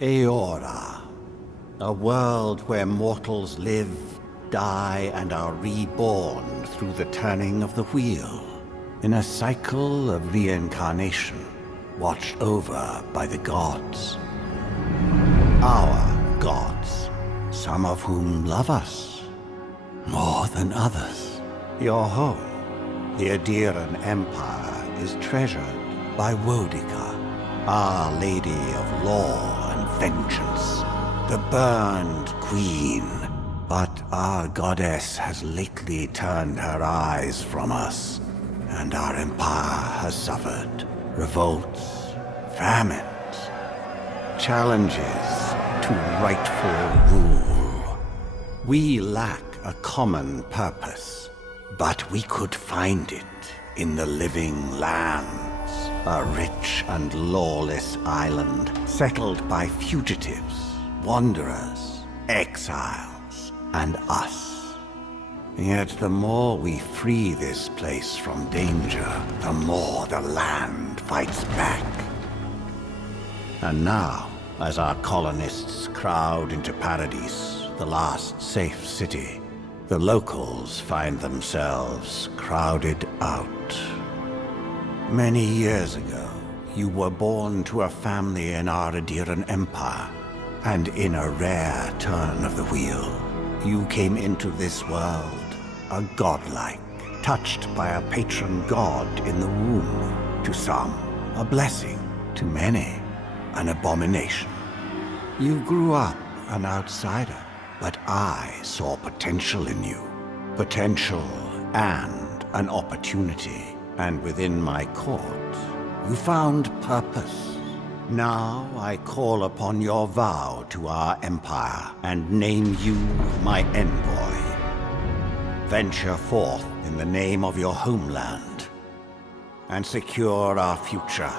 Eora, a world where mortals live, die, and are reborn through the turning of the wheel, in a cycle of reincarnation, watched over by the gods. Our gods, some of whom love us more than others. Your home, the Adiran Empire, is treasured by Wodica, Our Lady of Law and Vengeance, the Burned Queen. But our goddess has lately turned her eyes from us, and our empire has suffered revolts, famines, challenges to rightful rule. We lack a common purpose, but we could find it in the living lands, a rich and lawless island settled by fugitives, wanderers, exiles, and us. Yet the more we free this place from danger, the more the land fights back. And now, as our colonists crowd into Paradise, the last safe city, the locals find themselves crowded out. Many years ago, you were born to a family in our Adiran Empire, and in a rare turn of the wheel, you came into this world a godlike, touched by a patron god in the womb. To some, a blessing; to many, an abomination. You grew up an outsider, but I saw potential in you. Potential and an opportunity. And within my court, you found purpose. Now I call upon your vow to our empire and name you my envoy. Venture forth in the name of your homeland and secure our future.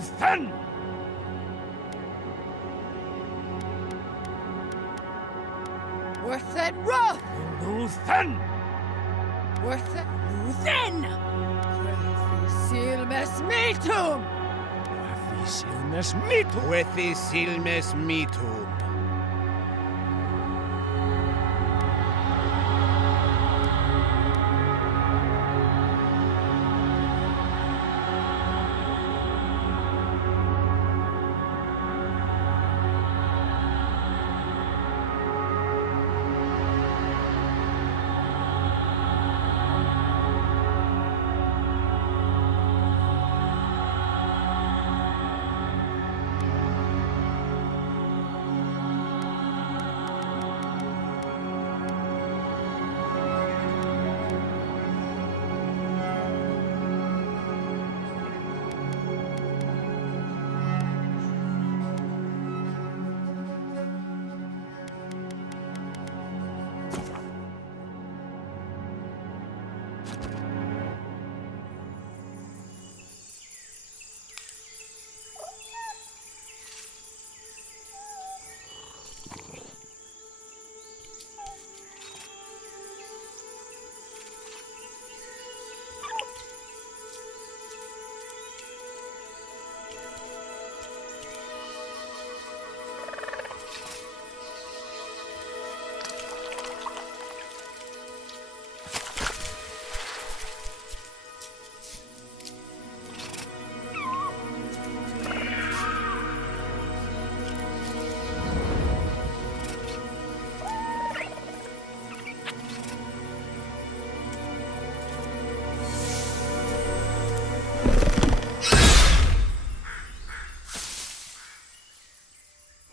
Luthen! Worth it rough! Luthen! Worth it Luthen! Silmes mitum! Silmes mitum! Wethi silmes mitum.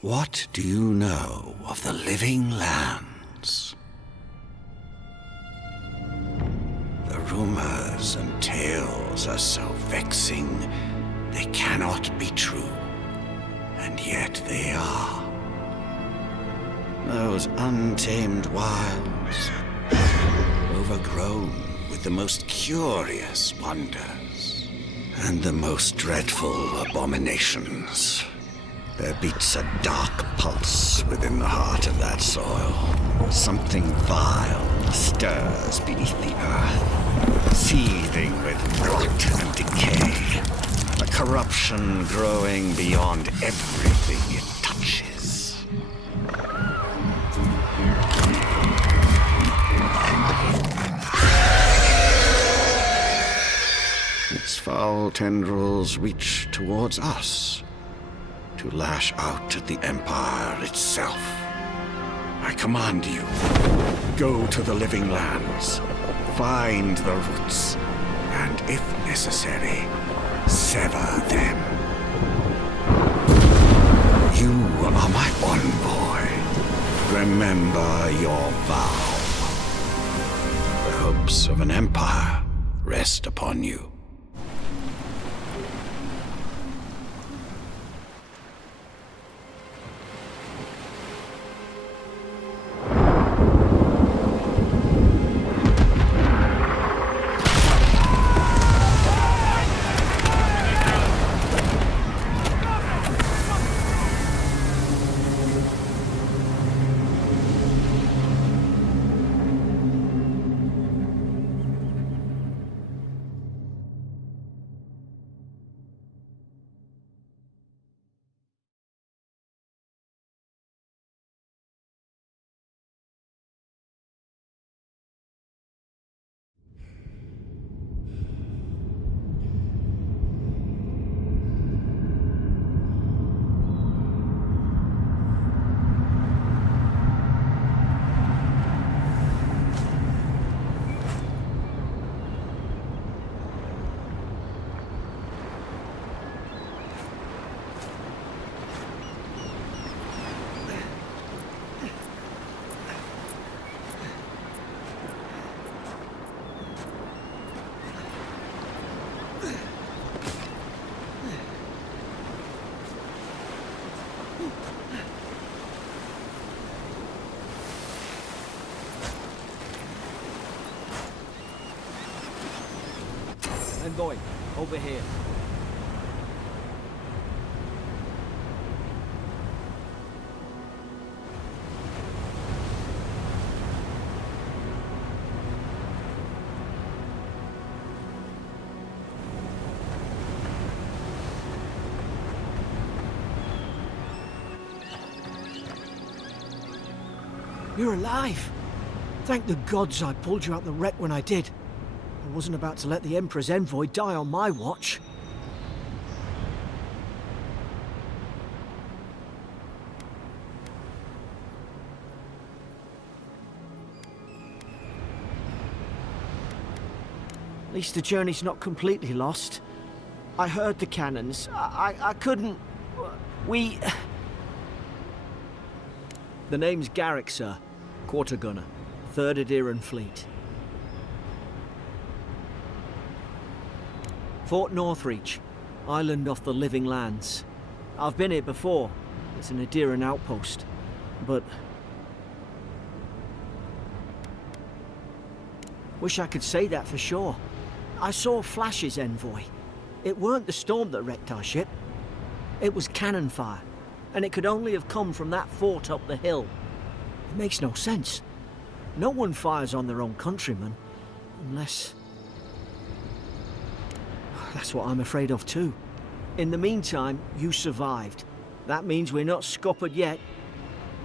What do you know of the living lands? The rumors and tales are so vexing, they cannot be true, and yet they are. Those untamed wilds, overgrown with the most curious wonders and the most dreadful abominations. There beats a dark pulse within the heart of that soil. Something vile stirs beneath the earth, seething with rot and decay. A corruption growing beyond everything it touches. Its foul tendrils reach towards us, to lash out at the Empire itself. I command you, go to the living lands, find the roots, and if necessary, sever them. You are my envoy. Remember your vow. The hopes of an empire rest upon you. I'm going. Over here. You're alive! Thank the gods I pulled you out the wreck when I did. I wasn't about to let the Emperor's envoy die on my watch. At least the journey's not completely lost. I heard the cannons. I couldn't... We... The name's Garrick, sir. Quarter gunner. 3rd Adiran Fleet. Fort Northreach. Island off the Living Lands. I've been here before. It's an Adiran outpost. But... Wish I could say that for sure. I saw flashes, envoy. It weren't the storm that wrecked our ship. It was cannon fire, and it could only have come from that fort up the hill. It makes no sense. No one fires on their own countrymen, unless... That's what I'm afraid of too. In the meantime, you survived. That means we're not scuppered yet.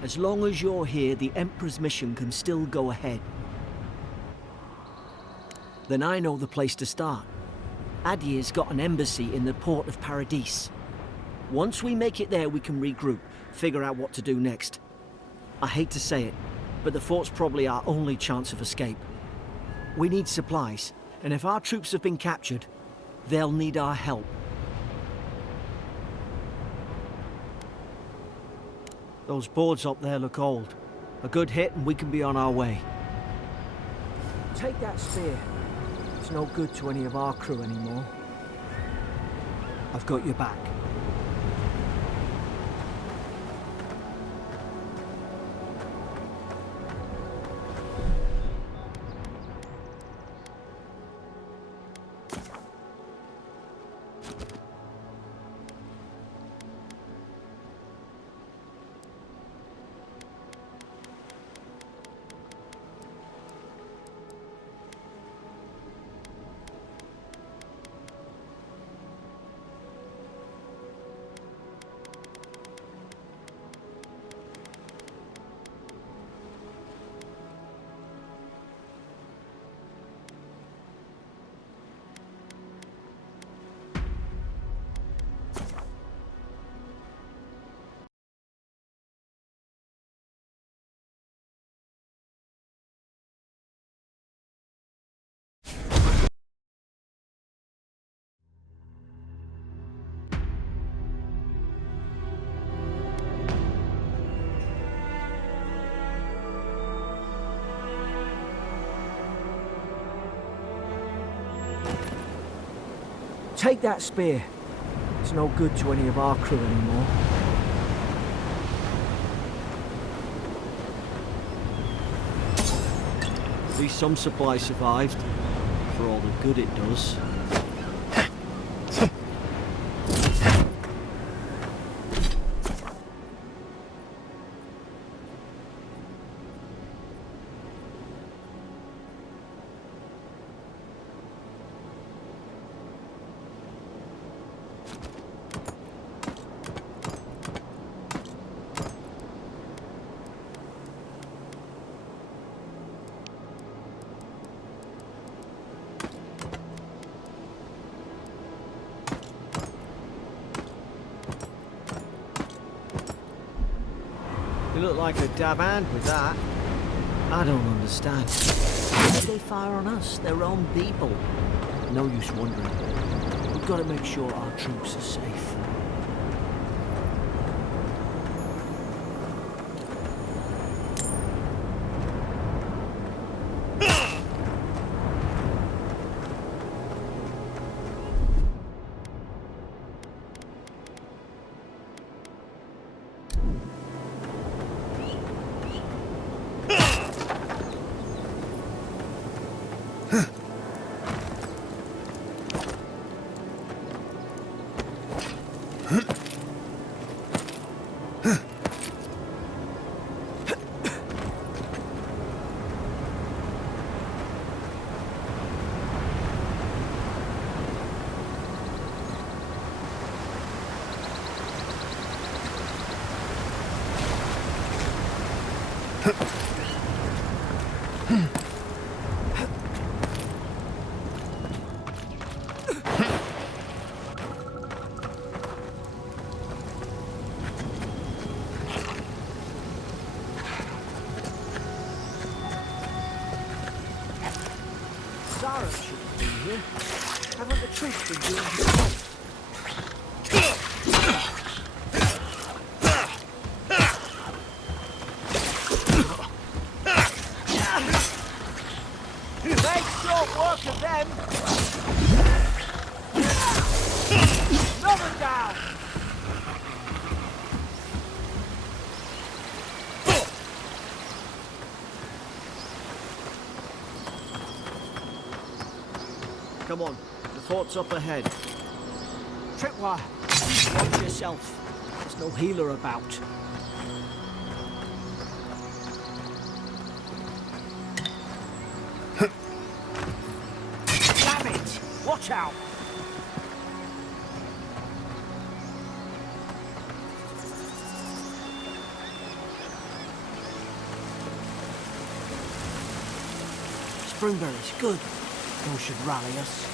As long as you're here, the Emperor's mission can still go ahead. Then I know the place to start. Adir's got an embassy in the port of Paradis. Once we make it there, we can regroup, figure out what to do next. I hate to say it, but the fort's probably our only chance of escape. We need supplies, and if our troops have been captured, they'll need our help. Those boards up there look old. A good hit and we can be on our way. Take that spear. It's no good to any of our crew anymore. I've got your back. Take that spear. It's no good to any of our crew anymore. At least some supply survived, for all the good it does. You look like a dab hand with that. I don't understand. Why do they fire on us, their own people? No use wondering. We've got to make sure our troops are safe. Haven't the troops been doing his job? Make short work of them! Another down! Come on, the fort's up ahead. Tripwire! Watch yourself. There's no healer about. Damn it! Watch out! Springberries, good. Those should rally us.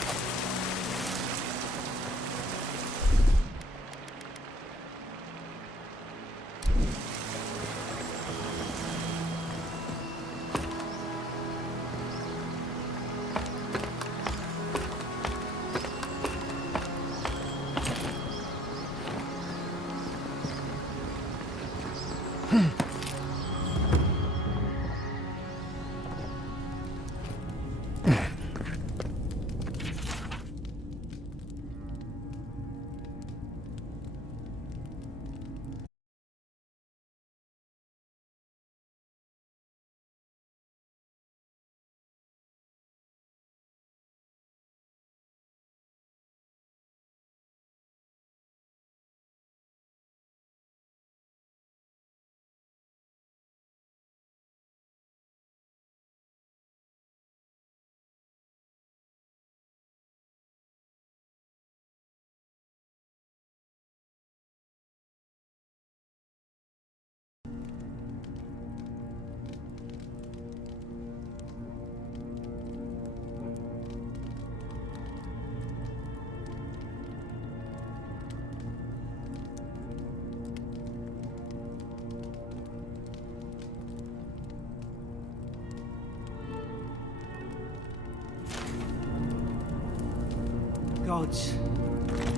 Gods,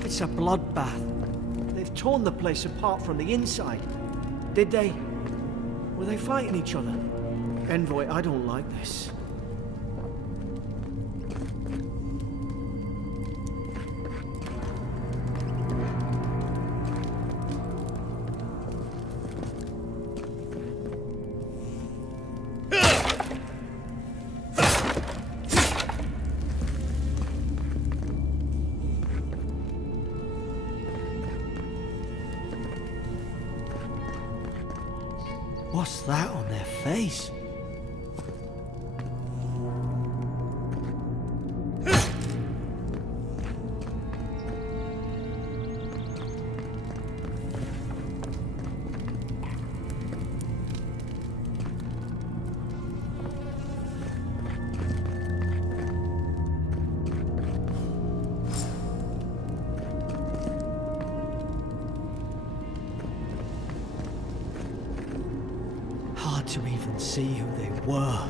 it's a bloodbath. They've torn the place apart from the inside. Did they? Were they fighting each other? Envoy, I don't like this. What's that on their face? Hard to even see who they were.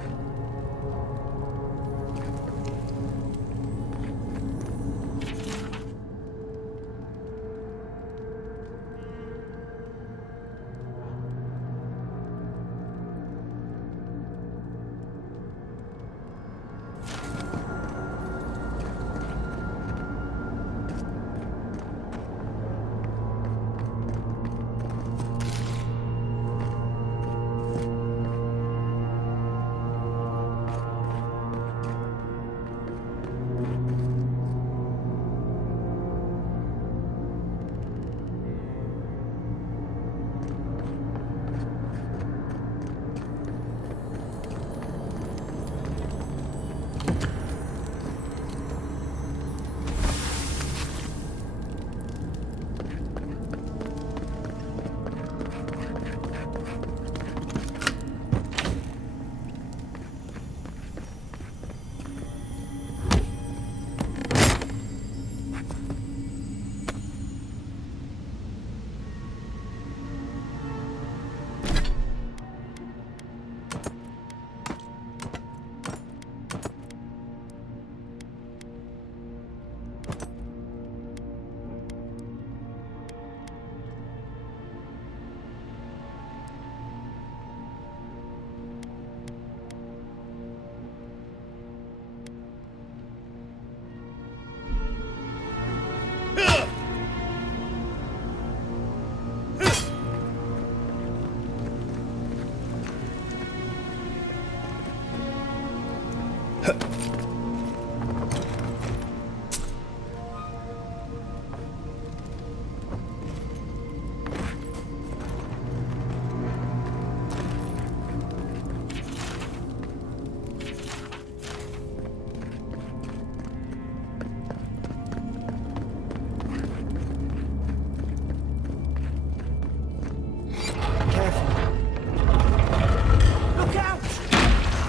Look out!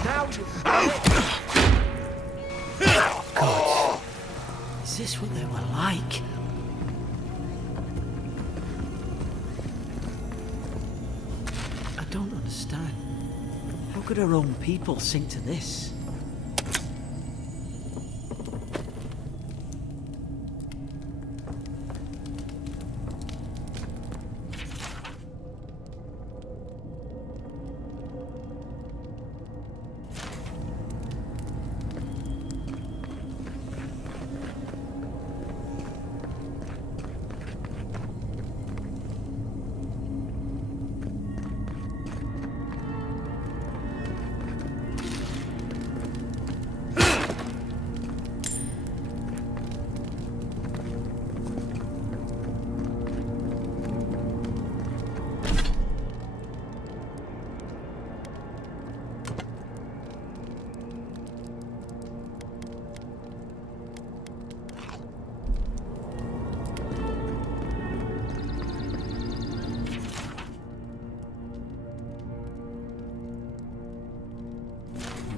Now you God. Is this what they were like? I don't understand. How could our own people sink to this?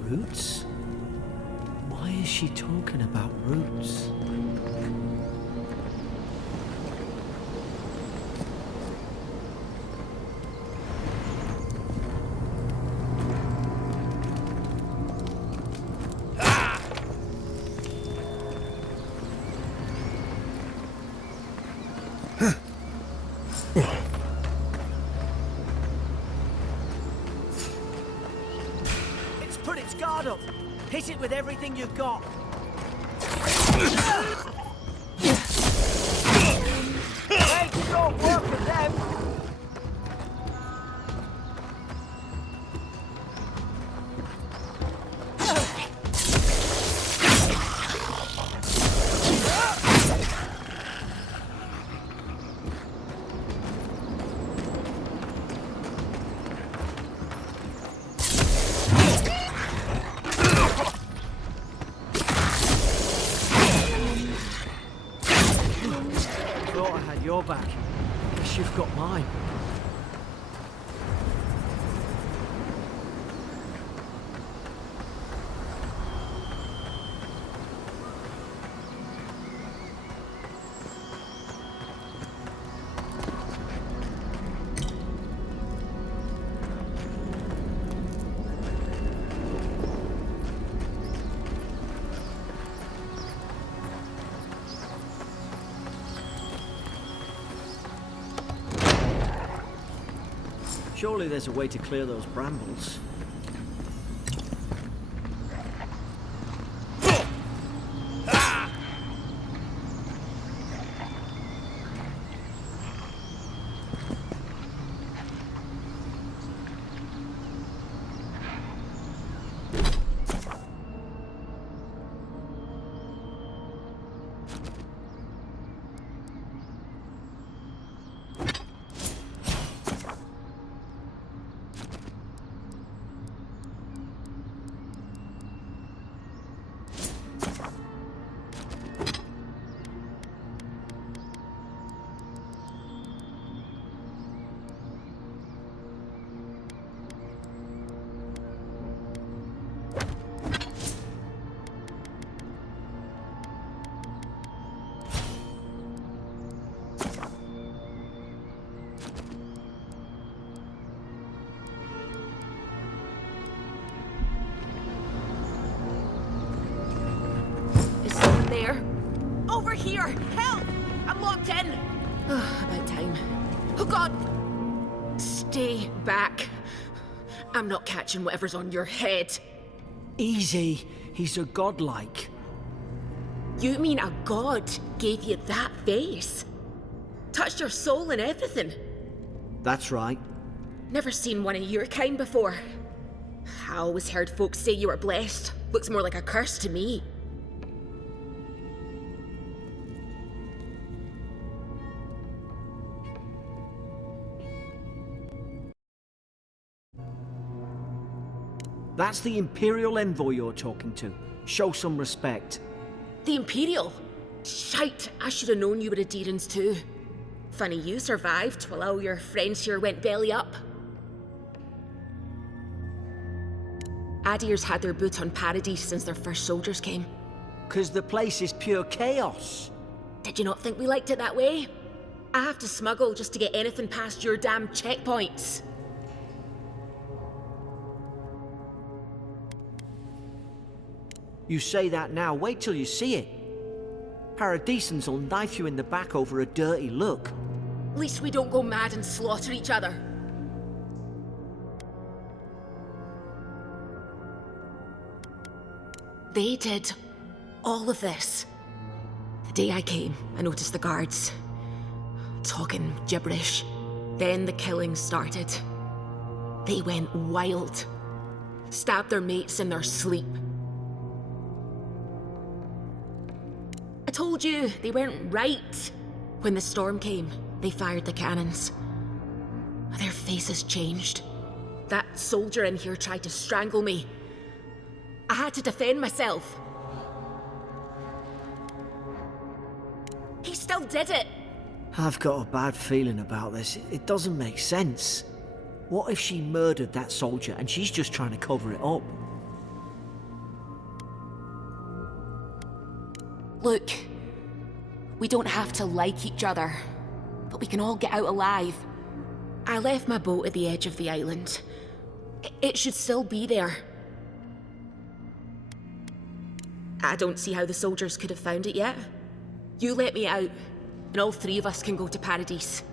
Roots? Why is she talking about roots? It's put its guard up. Hit it with everything you've got. Hey, short work of them. Thought I had your back. Guess you've got mine. Surely there's a way to clear those brambles. here! Help! I'm locked in! About time. Oh God! Stay back. I'm not catching whatever's on your head. Easy. He's a godlike. You mean a god gave you that face? Touched your soul and everything? That's right. Never seen one of your kind before. I always heard folks say you were blessed. Looks more like a curse to me. That's the Imperial envoy you're talking to. Show some respect. The Imperial? Shite, I should have known you were a Deerans too. Funny you survived while all your friends here went belly up. Adir's had their boot on Paradise since their first soldiers came. 'Cause the place is pure chaos. Did you not think we liked it that way? I have to smuggle just to get anything past your damn checkpoints. You say that now, wait till you see it. Paradisans will knife you in the back over a dirty look. At least we don't go mad and slaughter each other. They did all of this. The day I came, I noticed the guards talking gibberish. Then the killings started. They went wild. Stabbed their mates in their sleep. I told you, they weren't right. When the storm came, they fired the cannons. Their faces changed. That soldier in here tried to strangle me. I had to defend myself. He still did it. I've got a bad feeling about this. It doesn't make sense. What if she murdered that soldier and she's just trying to cover it up? Look, we don't have to like each other, but we can all get out alive. I left my boat at the edge of the island. It should still be there. I don't see how the soldiers could have found it yet. You let me out, and all three of us can go to Paradise.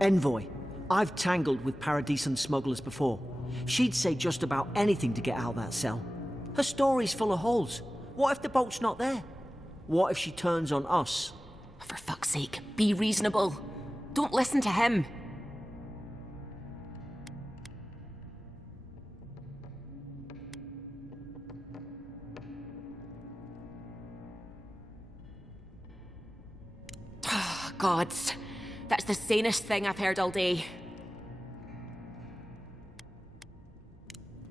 Envoy, I've tangled with Paradisan smugglers before. She'd say just about anything to get out of that cell. Her story's full of holes. What if the boat's not there? What if she turns on us? For fuck's sake, be reasonable. Don't listen to him. Oh, gods. That's the sanest thing I've heard all day.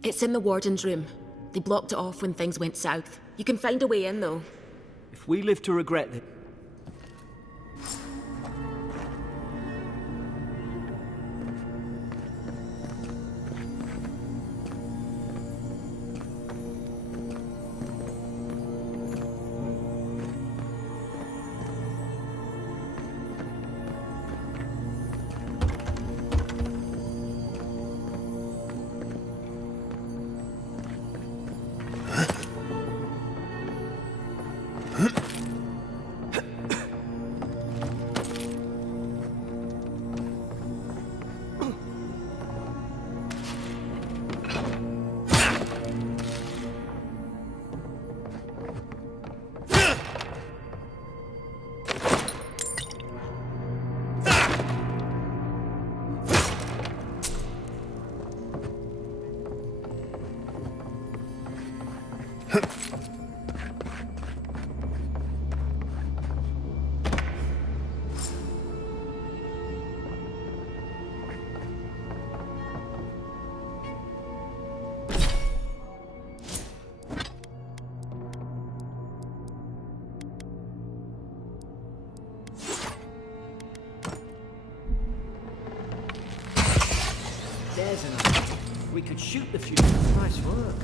It's in the warden's room. They blocked it off when things went south. You can find a way in, though. If we live to regret it. There's an idea. We could shoot the future. Nice work.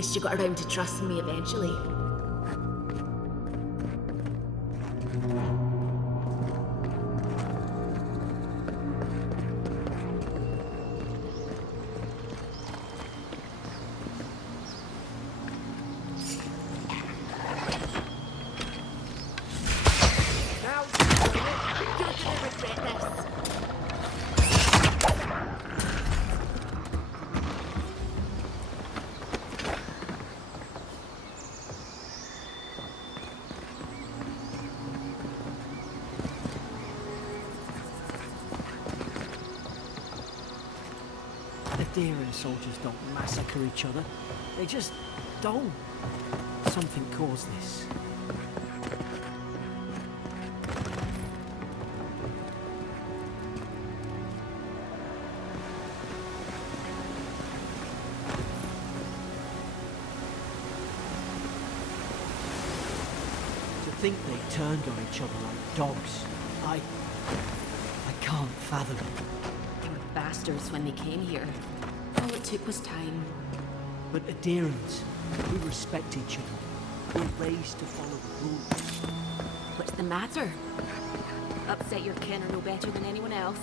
least you got around to trusting me eventually. Now, You're gonna regret this. The Deeren soldiers don't massacre each other. They just don't. Something caused this. To think they turned on each other like dogs. I can't fathom it. They were bastards when they came here. All it took was time. But Adherents, we respect each other. We're raised to follow the rules. What's the matter? Upset your kin are no better than anyone else.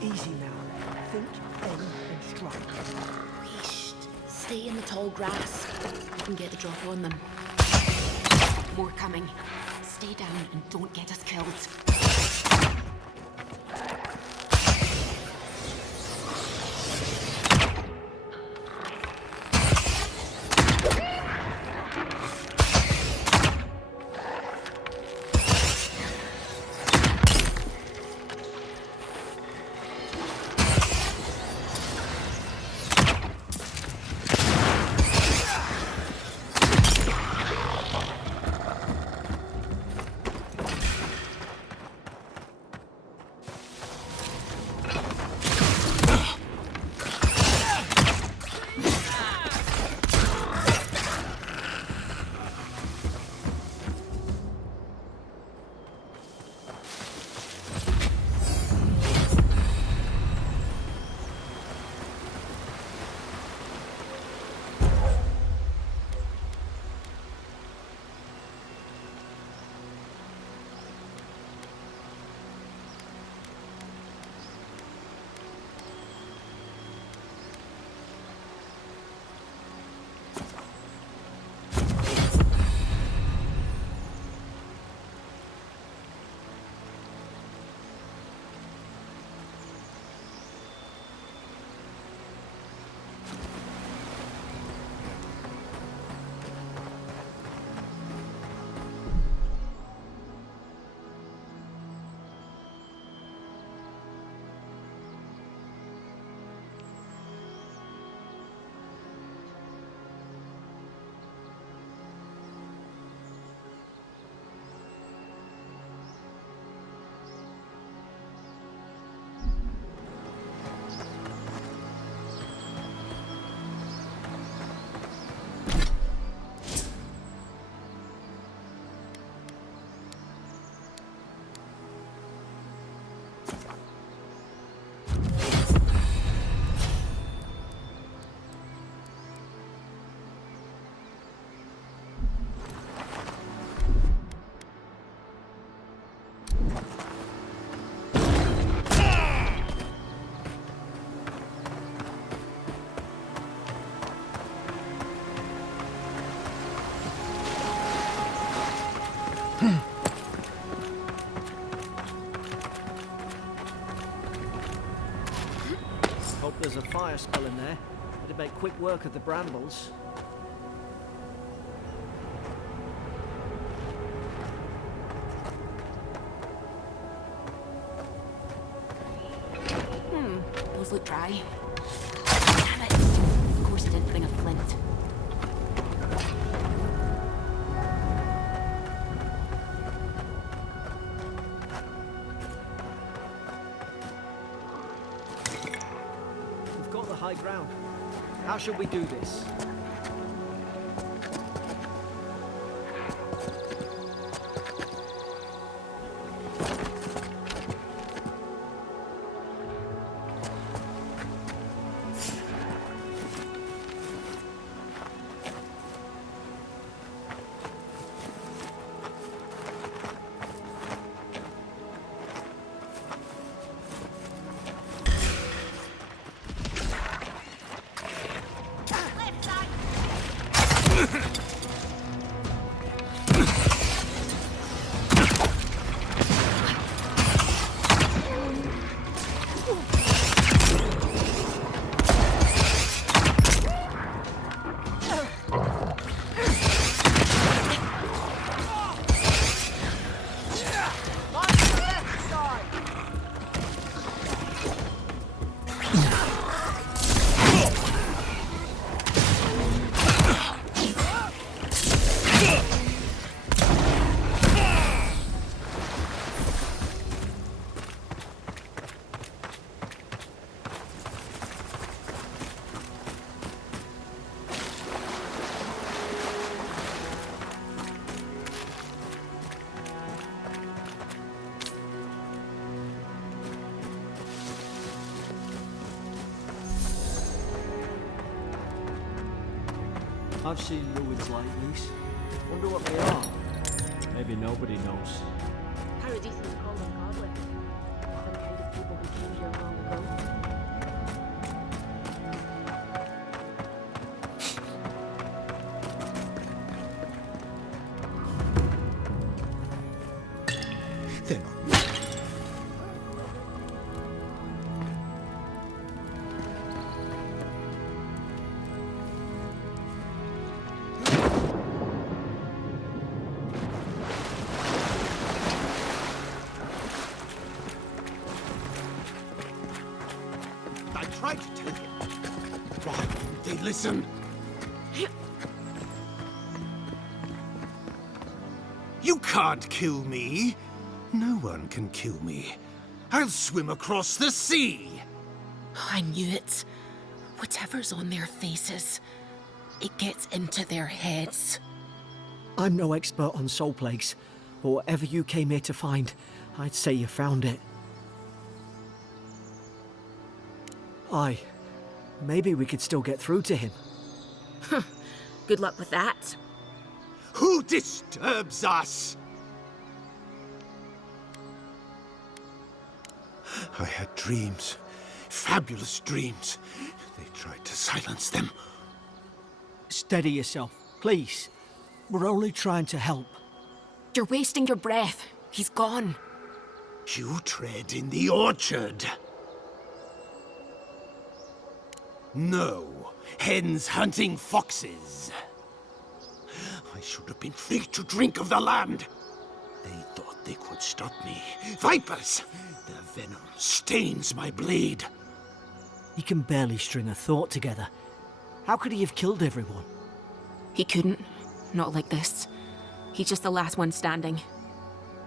Easy now. Think, aim, and strike. Shh. Stay in the tall grass. You can get the drop on them. More coming. Stay down and don't get us killed. fire spell in there. It'd make quick work of the brambles. Those look dry. Damn it! Of course I didn't bring a flint. We've got the high ground. How should we do this? I've seen ruins like these. Wonder what they are. Maybe nobody knows. Paradisans call them goblins. Some kind of people who came here long ago. They're not. I tried to tell them. Why won't they listen? You can't kill me. No one can kill me. I'll swim across the sea. I knew it. Whatever's on their faces, it gets into their heads. I'm no expert on soul plagues, but whatever you came here to find, I'd say you found it. Aye. Maybe we could still get through to him. Good luck with that. Who disturbs us? I had dreams. Fabulous dreams. They tried to silence them. Steady yourself, please. We're only trying to help. You're wasting your breath. He's gone. You tread in the orchard. No, hens hunting foxes. I should have been free to drink of the land. They thought they could stop me. Vipers! Their venom stains my blade. He can barely string a thought together. How could he have killed everyone? He couldn't. Not like this. He's just the last one standing.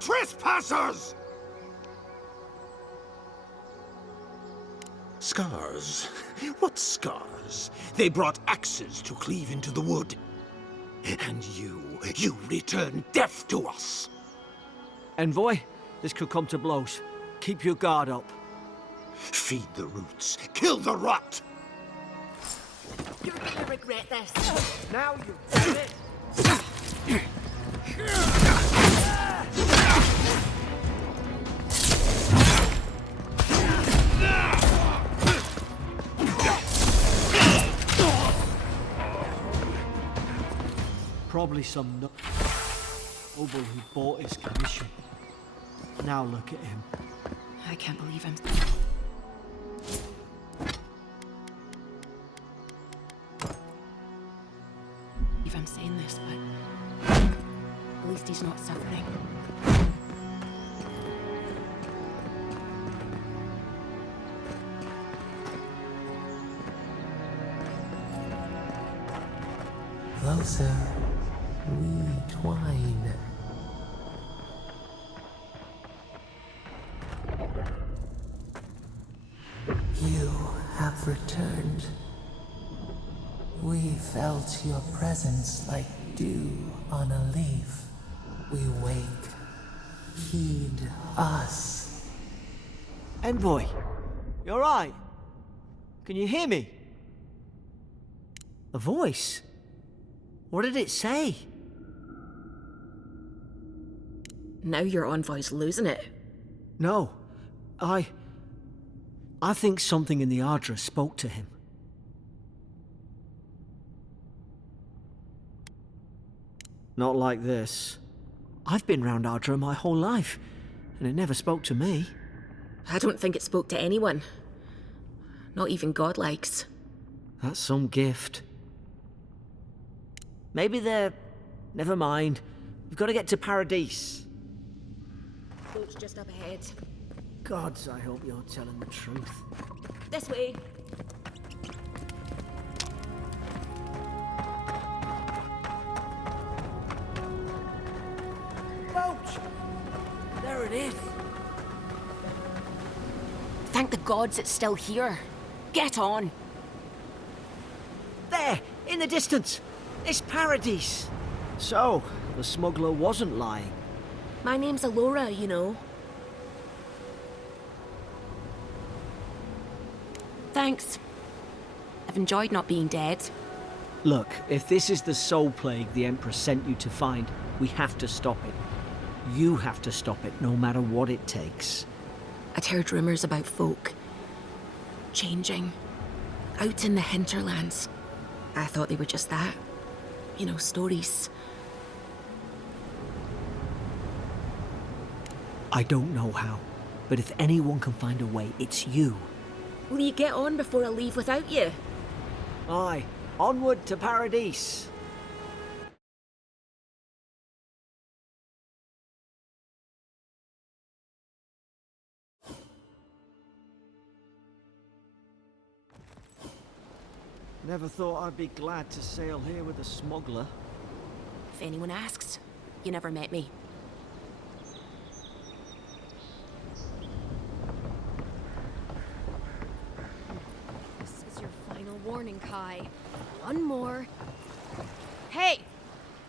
Trespassers! Scars? What scars? They brought axes to cleave into the wood. And you return death to us. Envoy, this could come to blows. Keep your guard up. Feed the roots, kill the rot! You're gonna regret this. Now you damn it! Probably some noble who bought his commission. Now look at him. I can't believe him. I'm saying this, but at least he's not suffering. Closer, we twine. You have returned. We felt your presence like dew on a leaf. We wake. Heed us. Envoy, you alright? Can you hear me? A voice? What did it say? Now your envoy's losing it. No, I think something in the Ardra spoke to him. Not like this. I've been round Ardra my whole life, and it never spoke to me. I don't think it spoke to anyone. Not even godlikes. That's some gift. Maybe they're... Never mind. We've got to get to Paradise. Boat's just up ahead. Gods, I hope you're telling the truth. This way. Boat! There it is. Thank the gods it's still here. Get on. There, in the distance. It's Paradise. So, the smuggler wasn't lying. My name's Alora, you know. Thanks. I've enjoyed not being dead. Look, if this is the soul plague the Empress sent you to find, we have to stop it. You have to stop it, no matter what it takes. I'd heard rumors about folk changing out in the hinterlands. I thought they were just that. You know, stories. I don't know how, but if anyone can find a way, it's you. Will you get on before I leave without you? Aye, onward to Paradise. Never thought I'd be glad to sail here with a smuggler. If anyone asks, you never met me. This is your final warning, Kai. One more. Hey!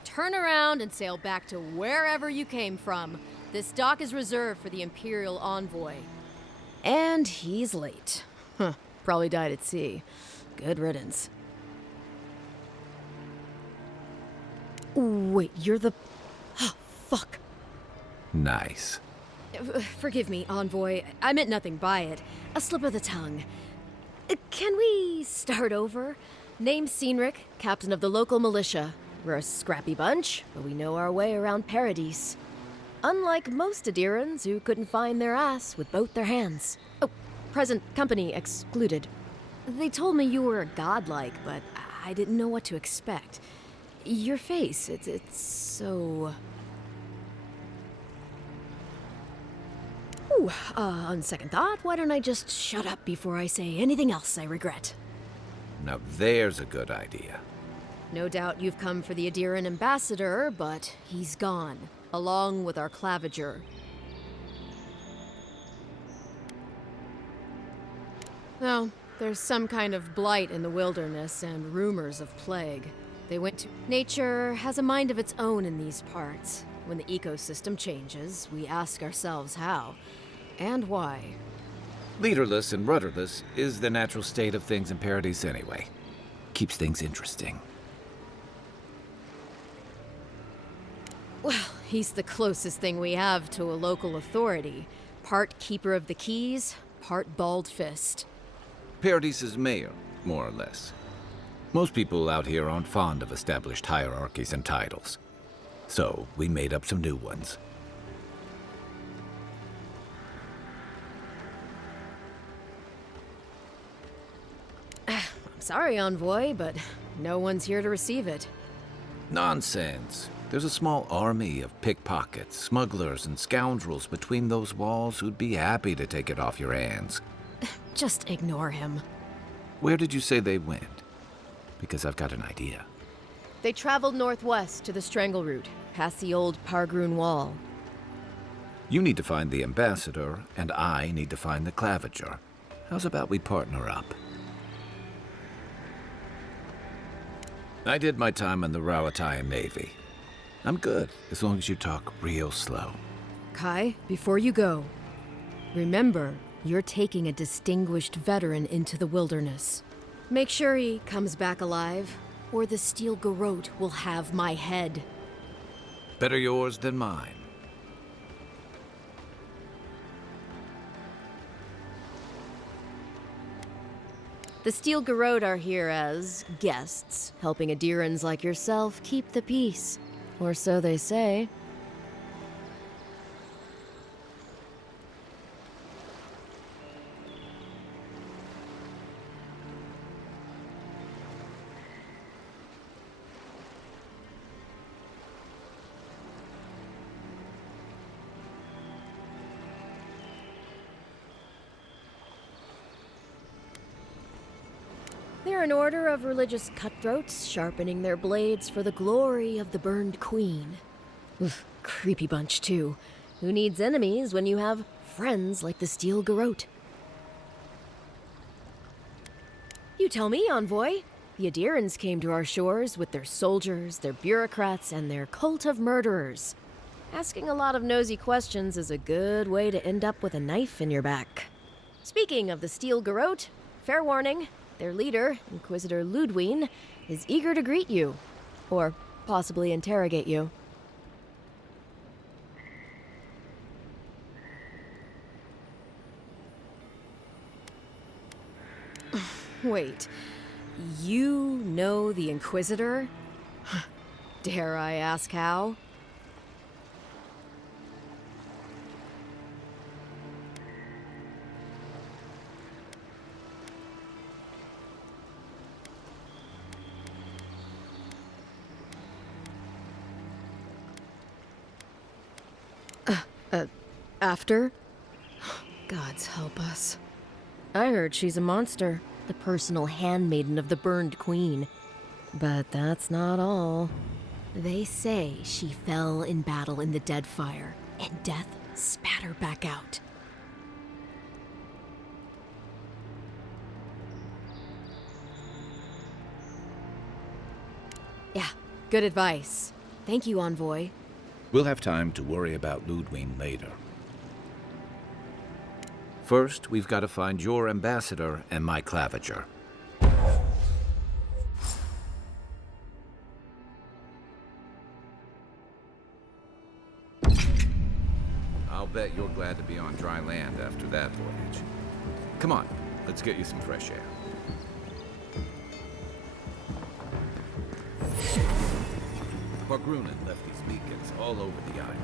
Turn around and sail back to wherever you came from. This dock is reserved for the Imperial Envoy. And he's late. Huh. Probably died at sea. Good riddance. Wait, you're the... Oh, fuck. Nice. Forgive me, Envoy. I meant nothing by it. A slip of the tongue. Can we start over? Name's Cynric, captain of the local militia. We're a scrappy bunch, but we know our way around Paradise. Unlike most Adirans who couldn't find their ass with both their hands. Oh, present company excluded. They told me you were godlike, but I didn't know what to expect. Your face, it's so... Ooh, on second thought, why don't I just shut up before I say anything else I regret? Now there's a good idea. No doubt you've come for the Adiran ambassador, but he's gone, along with our claviger. Well, there's some kind of blight in the wilderness and rumors of plague. They went to... Nature has a mind of its own in these parts. When the ecosystem changes, we ask ourselves how and why. Leaderless and rudderless is the natural state of things in Paradise anyway. Keeps things interesting. Well, he's the closest thing we have to a local authority. Part keeper of the keys, part bald fist. Paradise's mayor, more or less. Most people out here aren't fond of established hierarchies and titles. So, we made up some new ones. I'm sorry, Envoy, but no one's here to receive it. Nonsense. There's a small army of pickpockets, smugglers, and scoundrels between those walls who'd be happy to take it off your hands. Just ignore him. Where did you say they went? Because I've got an idea. They traveled northwest to the Strangle Route, past the old Pargroon Wall. You need to find the ambassador, and I need to find the claviger. How's about we partner up? I did my time in the Rawatayan Navy. I'm good, as long as you talk real slow. Kai, before you go, remember, you're taking a distinguished veteran into the wilderness. Make sure he comes back alive, or the Steel Garrote will have my head. Better yours than mine. The Steel Garrote are here as guests, helping Adirans like yourself keep the peace. Or so they say. They're an order of religious cutthroats, sharpening their blades for the glory of the burned queen. Oof, creepy bunch, too. Who needs enemies when you have friends like the Steel Garrote? You tell me, Envoy. The Adirans came to our shores with their soldiers, their bureaucrats, and their cult of murderers. Asking a lot of nosy questions is a good way to end up with a knife in your back. Speaking of the Steel Garrote, fair warning. Their leader, Inquisitor Ludwine, is eager to greet you. Or possibly interrogate you. Wait. You know the Inquisitor? Dare I ask how? After? Gods help us. I heard she's a monster, the personal handmaiden of the burned queen. But that's not all. They say she fell in battle in the Deadfire, and death spat her back out. Yeah, good advice. Thank you, Envoy. We'll have time to worry about Ludwine later. First, we've got to find your ambassador and my claviger. I'll bet you're glad to be on dry land after that voyage. Come on, let's get you some fresh air. Pargrunen left these beacons all over the island.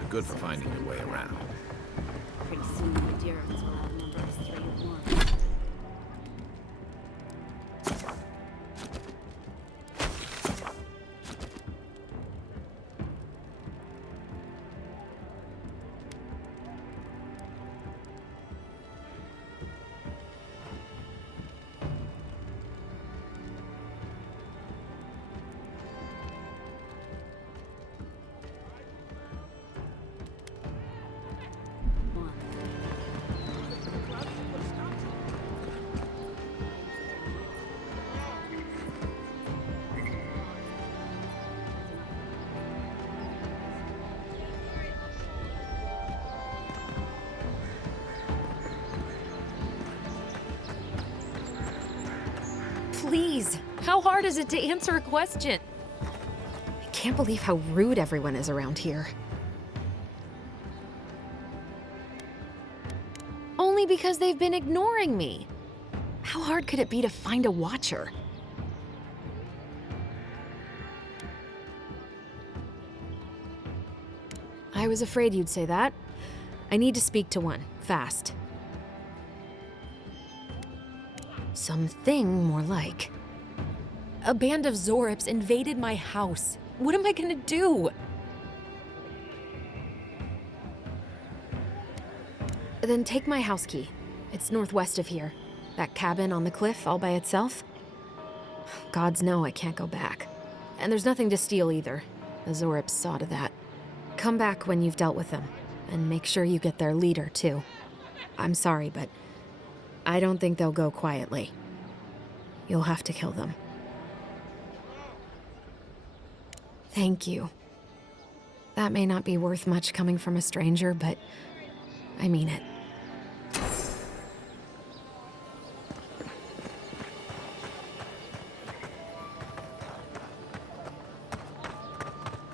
They're good for finding your way around. Pretty soon the Adirans will outnumber us 3-1. Please, how hard is it to answer a question? I can't believe how rude everyone is around here. Only because they've been ignoring me. How hard could it be to find a watcher? I was afraid you'd say that. I need to speak to one, fast. Something more like. A band of Zorips invaded my house. What am I gonna do? Then take my house key. It's northwest of here. That cabin on the cliff all by itself. Gods know I can't go back. And there's nothing to steal either. The Zorips saw to that. Come back when you've dealt with them. And make sure you get their leader, too. I'm sorry, but I don't think they'll go quietly. You'll have to kill them. Thank you. That may not be worth much coming from a stranger, but I mean it.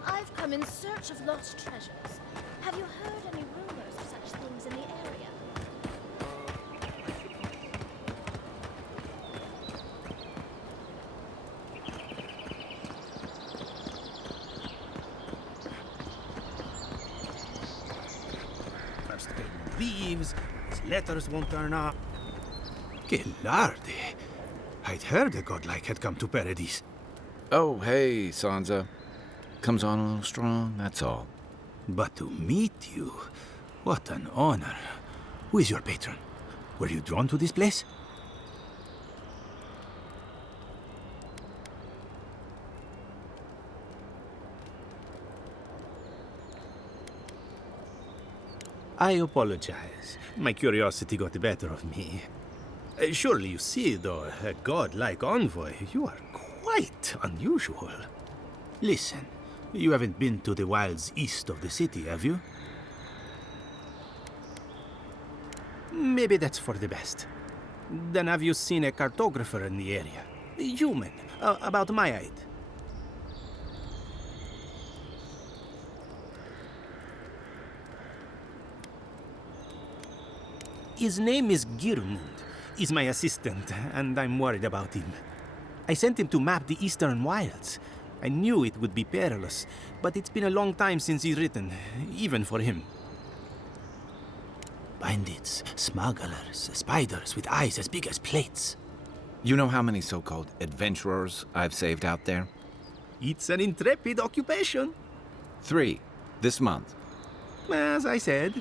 I've come in search of lost treasures. Have you heard any rumors of such things in the area? First game leaves, his letters won't turn up. Gilardi. I'd heard a godlike had come to Paradise. Oh, hey, Sansa. Comes on a little strong, that's all. But to meet you, what an honor. Who is your patron? Were you drawn to this place? I apologize. My curiosity got the better of me. Surely you see, though, a god-like envoy, you are quite unusual. Listen, you haven't been to the wilds east of the city, have you? Maybe that's for the best. Then have you seen a cartographer in the area? Human, about my height. His name is Girmund. He's my assistant, and I'm worried about him. I sent him to map the eastern wilds. I knew it would be perilous, but it's been a long time since he's written, even for him. Bandits, smugglers, spiders with eyes as big as plates. You know how many so-called adventurers I've saved out there? It's an intrepid occupation. 3, this month. As I said,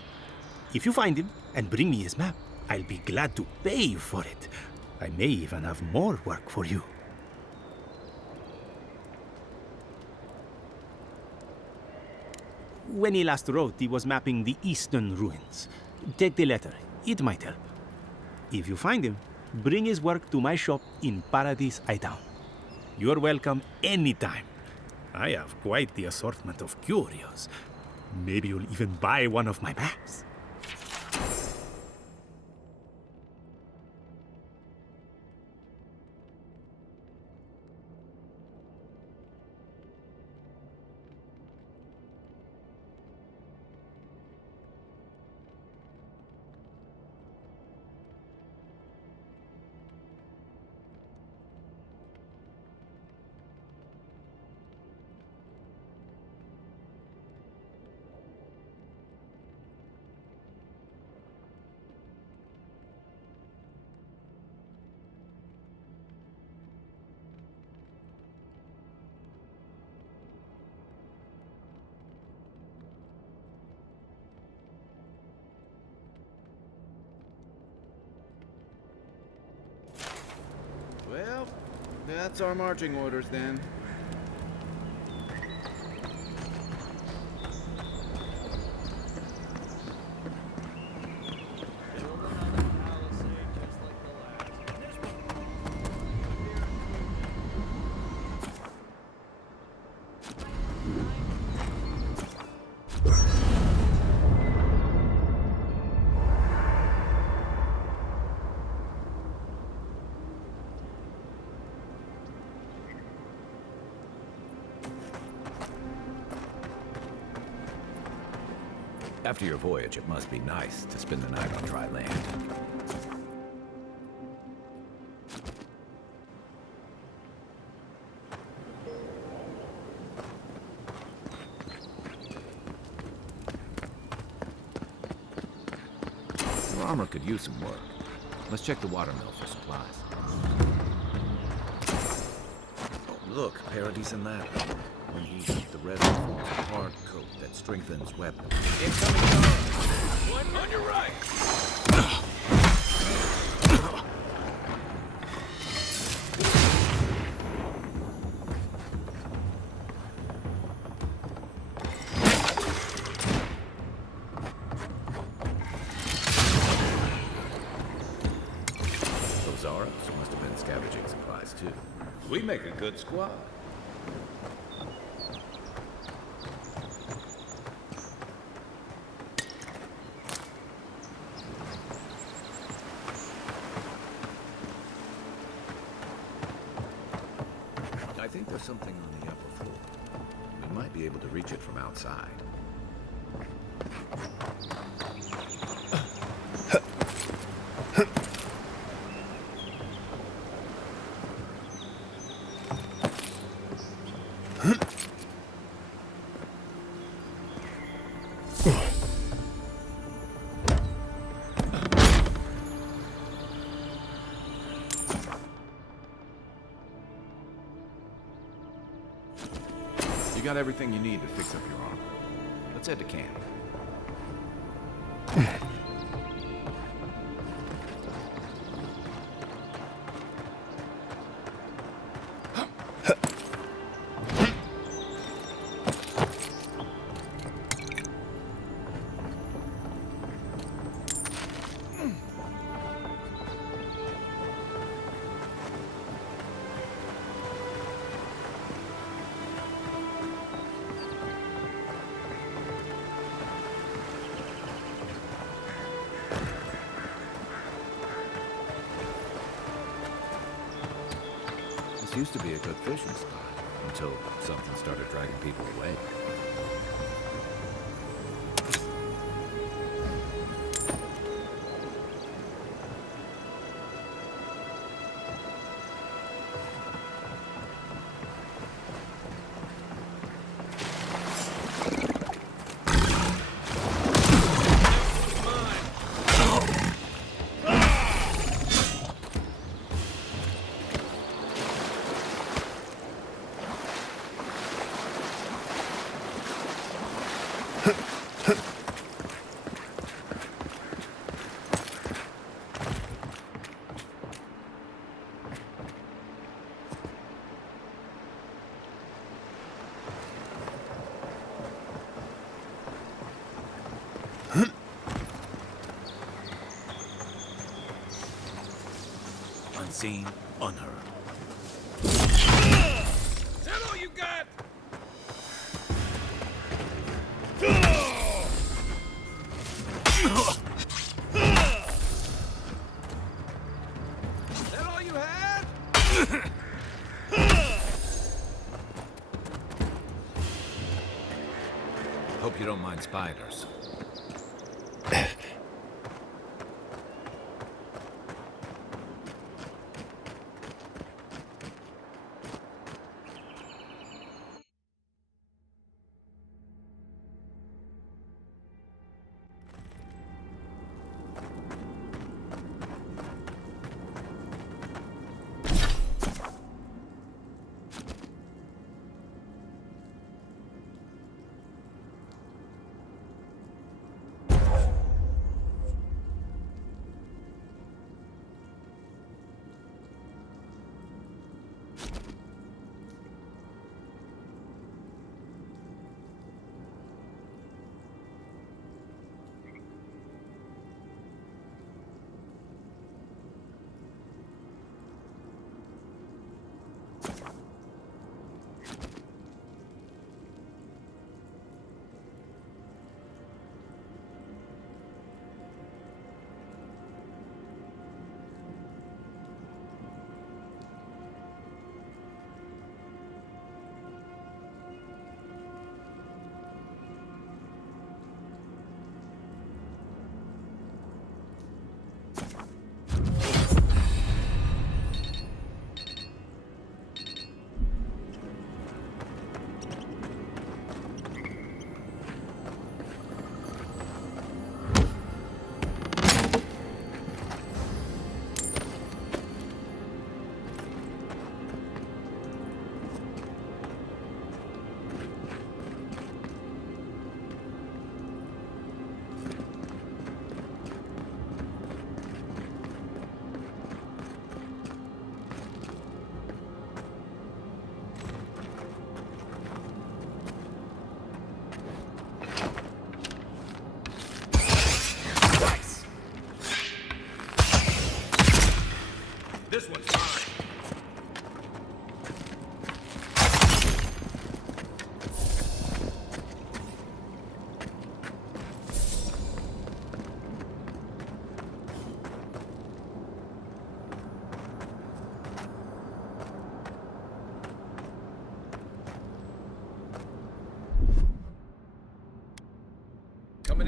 if you find him and bring me his map, I'll be glad to pay you for it. I may even have more work for you. When he last wrote, he was mapping the eastern ruins. Take the letter. It might help. If you find him, bring his work to my shop in Paradise Town. You're welcome anytime. I have quite the assortment of curios. Maybe you'll even buy one of my maps. Well, that's our marching orders then. After your voyage, it must be nice to spend the night on dry land. Your armor could use some work. Let's check the watermill for supplies. Look, Paradise and Ladder. When heated, the resin forms a hard coat that strengthens weapons. Incoming guard! One on your right! Those Arabs must have been scavenging supplies, too. We make a good squad. I think there's something on the upper floor. We might be able to reach it from outside. You got everything you need to fix up your armor. Let's head to camp. This used to be a good fishing spot until something started dragging people away. Unseen, unheard. Is that all you got? Is that all you had? Hope you don't mind spiders.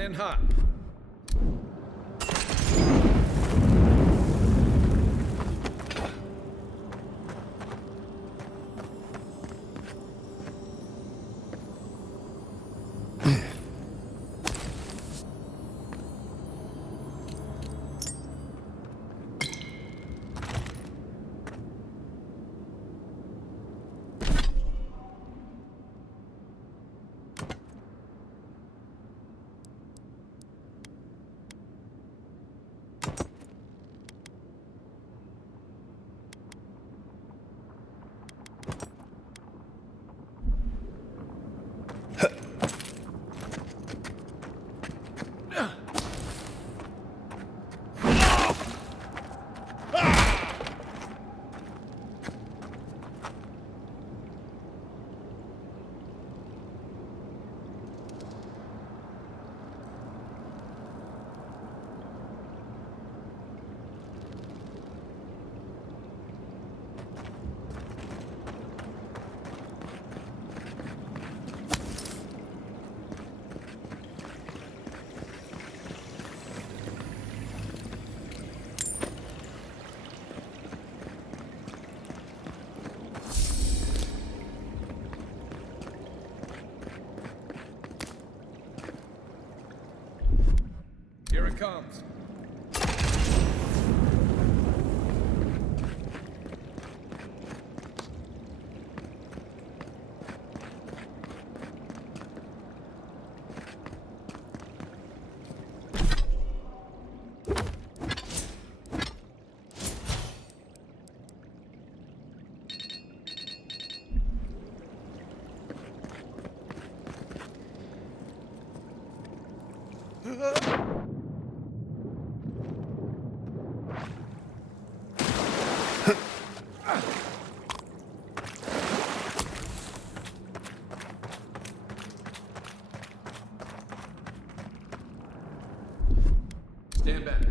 in hot. Here it comes. Stand back.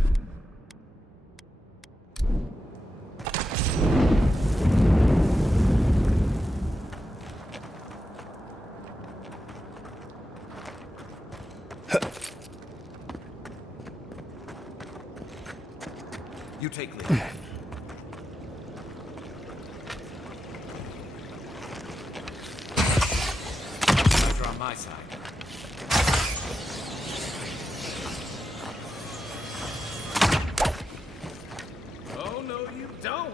You take lead. You're on my side. Oh, no, you don't.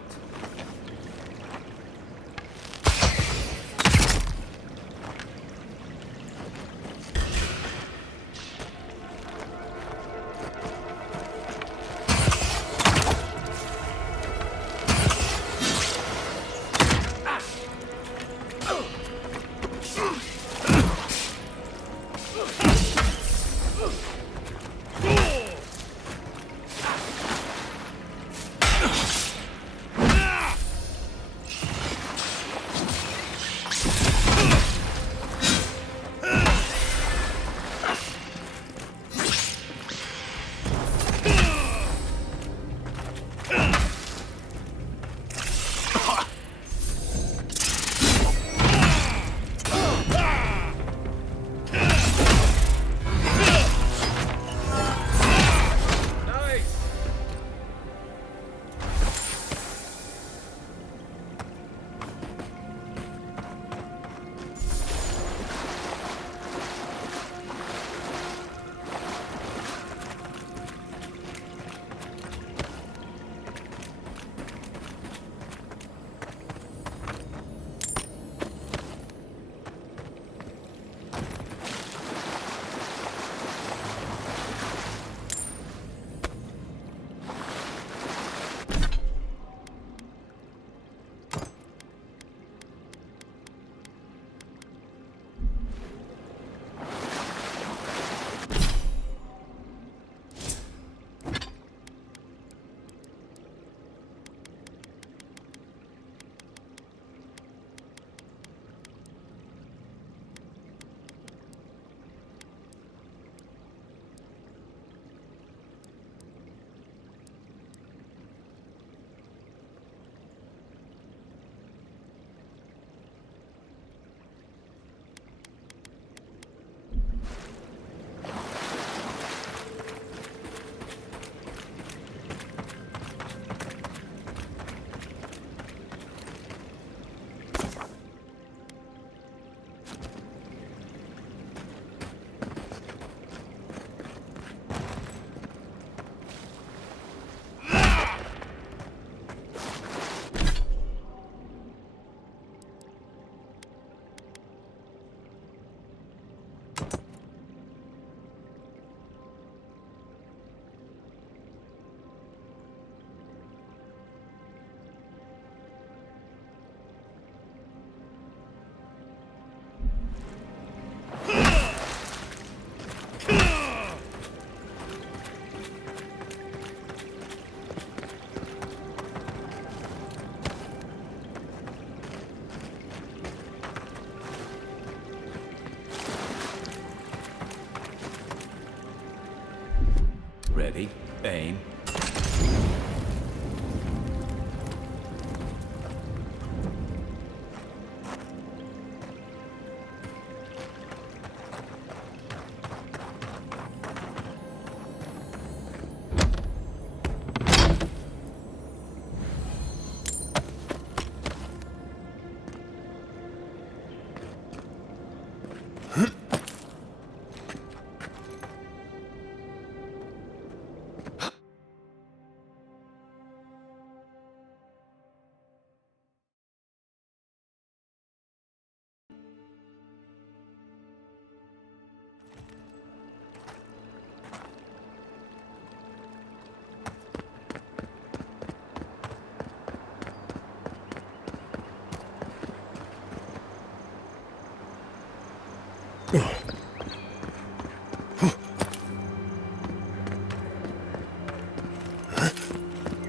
Aim.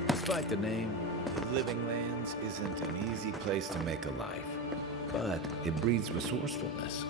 Despite the name, the Living Lands isn't an easy place to make a life, but it breeds resourcefulness.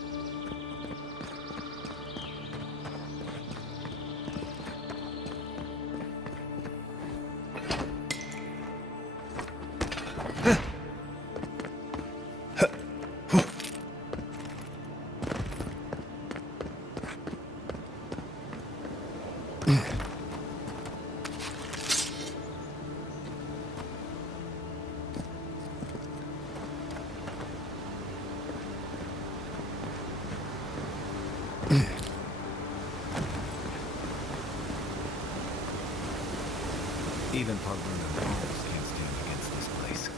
Even Pugman and Balls can't stand against this place.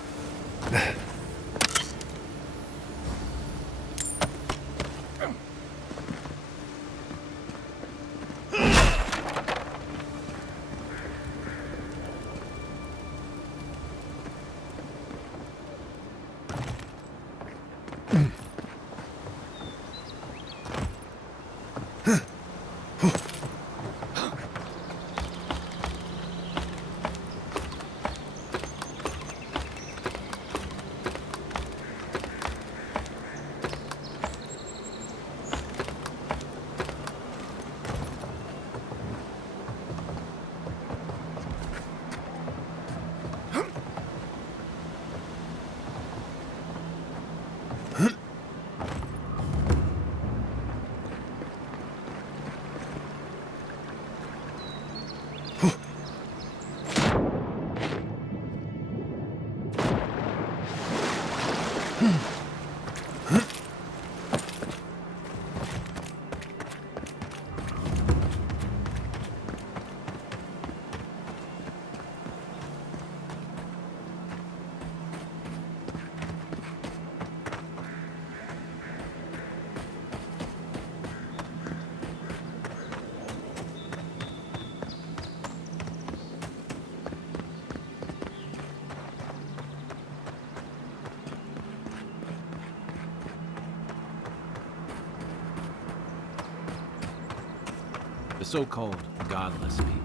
The so-called godless people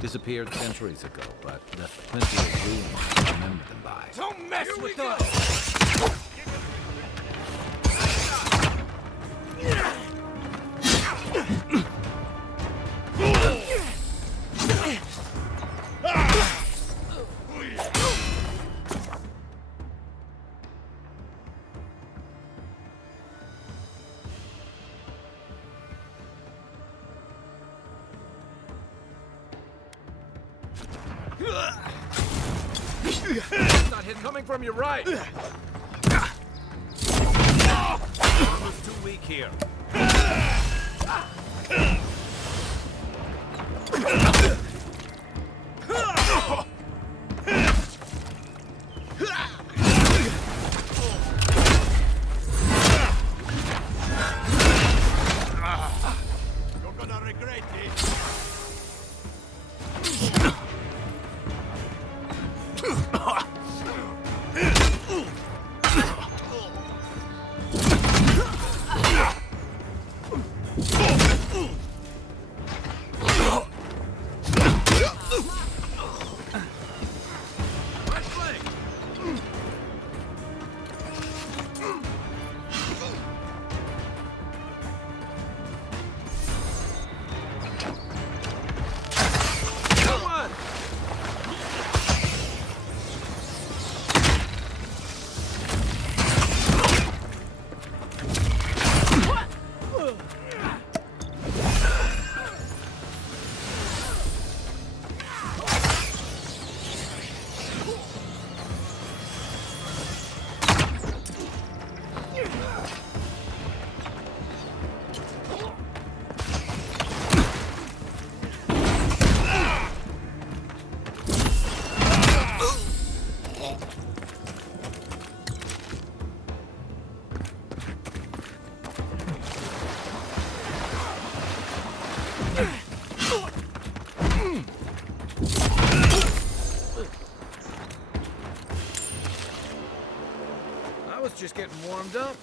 disappeared centuries ago, but left plenty of ruins to remember them by. Don't mess with us! Not hit coming from your right. Armor's too weak here. You're gonna regret it. was just getting warmed up.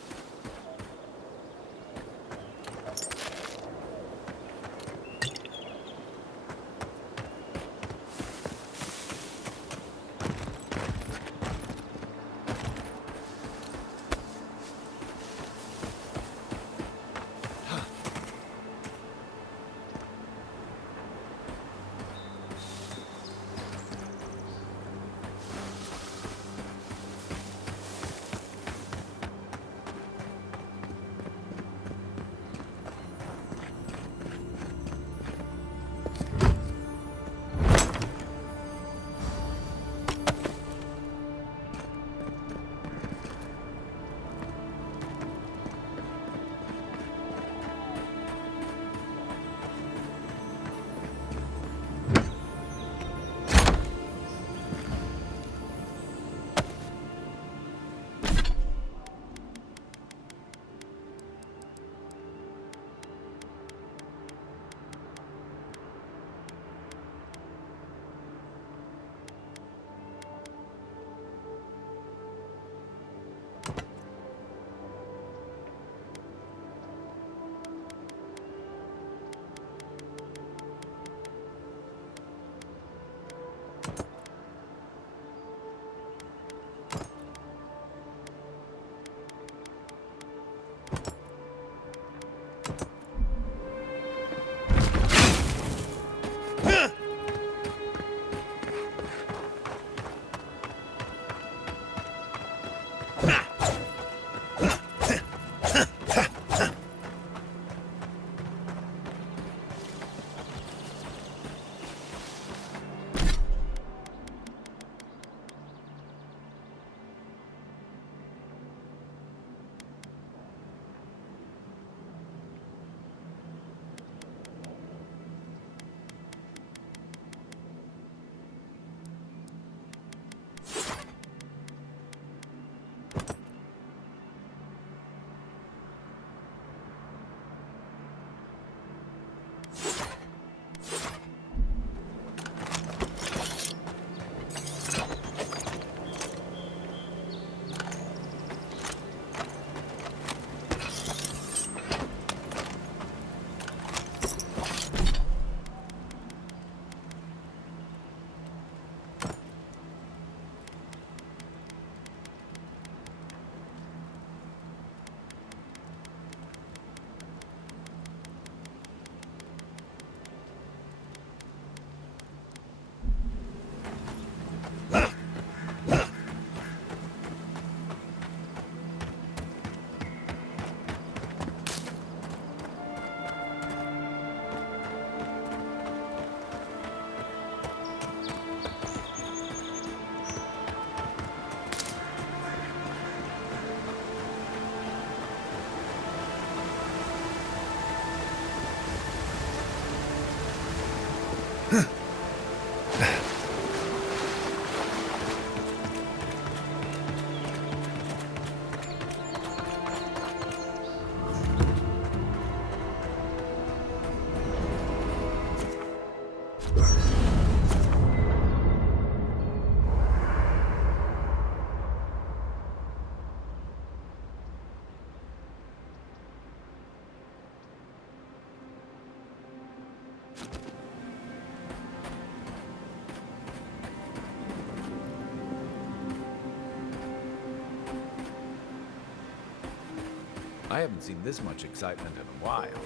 I haven't seen this much excitement in a while.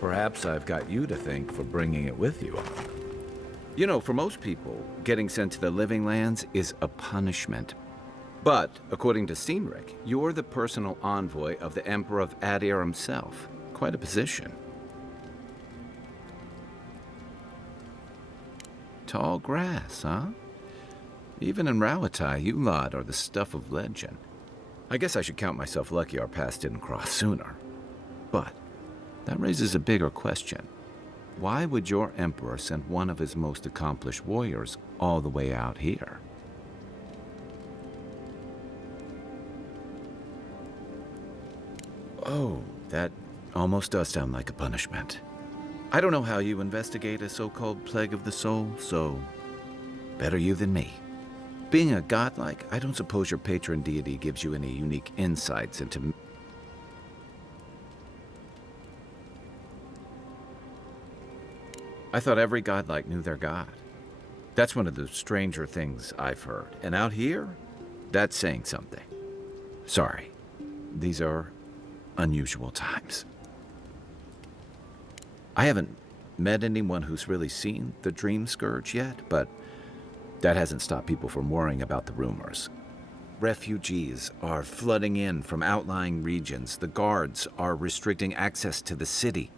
Perhaps I've got you to thank for bringing it with you. You know, for most people, getting sent to the Living Lands is a punishment. But, according to Cynric, you're the personal envoy of the Emperor of Adir himself. Quite a position. Tall grass, huh? Even in Rauatai, you lot are the stuff of legend. I guess I should count myself lucky our paths didn't cross sooner. But that raises a bigger question. Why would your emperor send one of his most accomplished warriors all the way out here? Oh, that almost does sound like a punishment. I don't know how you investigate a so-called plague of the soul, so better you than me. Being a godlike, I don't suppose your patron deity gives you any unique insights into... I thought every godlike knew their god. That's one of the stranger things I've heard. And out here, that's saying something. Sorry, these are unusual times. I haven't met anyone who's really seen the Dream Scourge yet, but that hasn't stopped people from worrying about the rumors. Refugees are flooding in from outlying regions. The guards are restricting access to the city.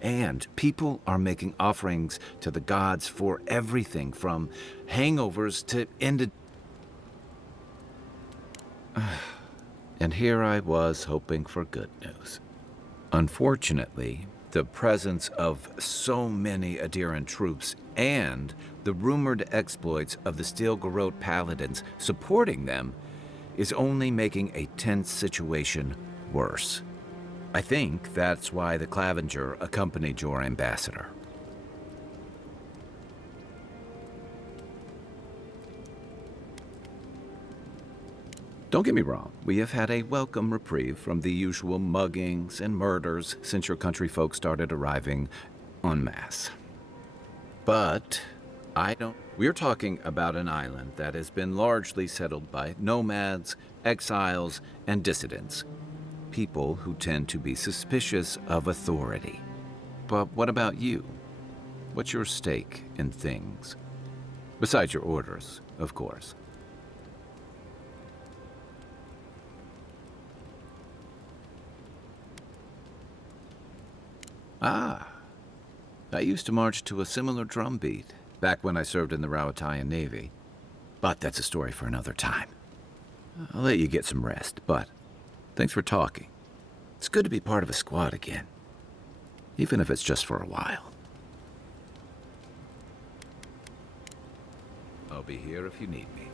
And people are making offerings to the gods for everything from hangovers to And here I was hoping for good news. Unfortunately, the presence of so many Adiran troops and the rumored exploits of the Steel Garrote paladins supporting them is only making a tense situation worse. I think that's why the Clavenger accompanied your ambassador. Don't get me wrong, we have had a welcome reprieve from the usual muggings and murders since your country folk started arriving en masse. But we're talking about an island that has been largely settled by nomads, exiles, and dissidents. People who tend to be suspicious of authority. But what about you? What's your stake in things? Besides your orders, of course. Ah, I used to march to a similar drumbeat back when I served in the Rauatayan Navy. But that's a story for another time. I'll let you get some rest, but thanks for talking. It's good to be part of a squad again, even if it's just for a while. I'll be here if you need me.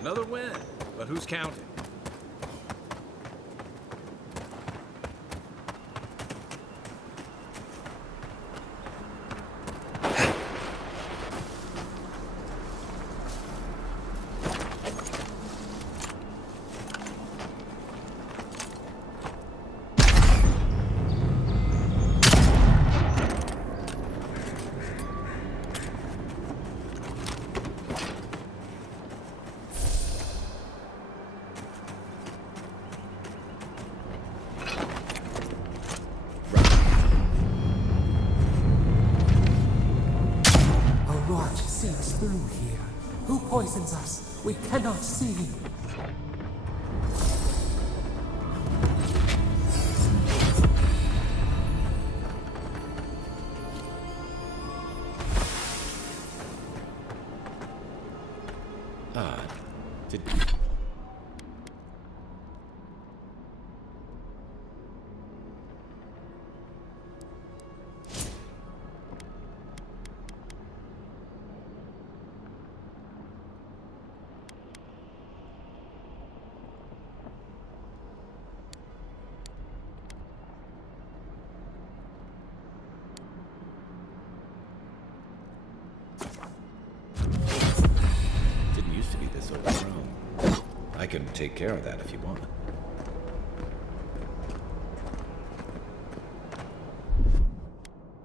Another win, but who's counting? Through here. Who poisons us? We cannot see. Did... Didn't used to be this overgrown. I can take care of that if you want.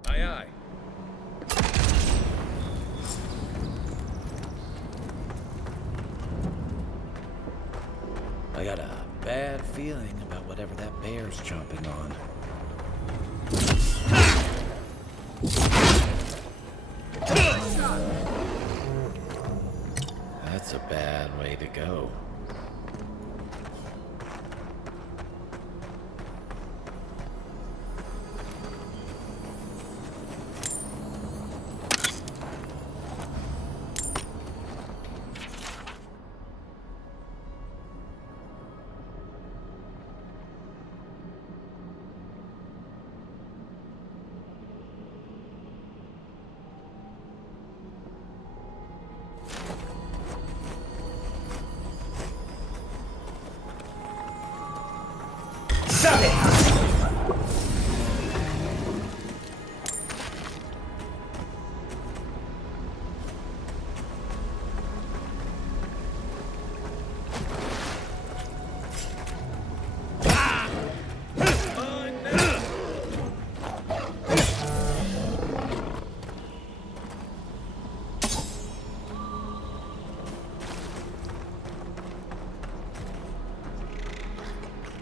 Aye, aye. I got a bad feeling about whatever that bear's chomping on. That's a bad way to go.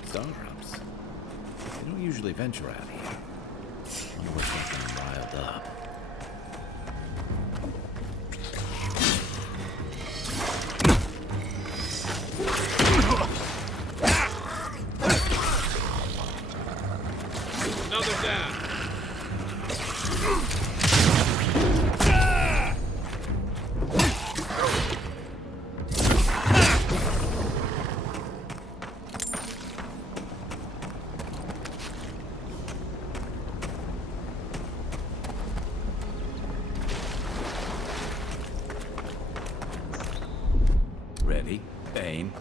Startups. They don't usually venture out here. Wonder what's got them riled up. Another down. Ready, aim.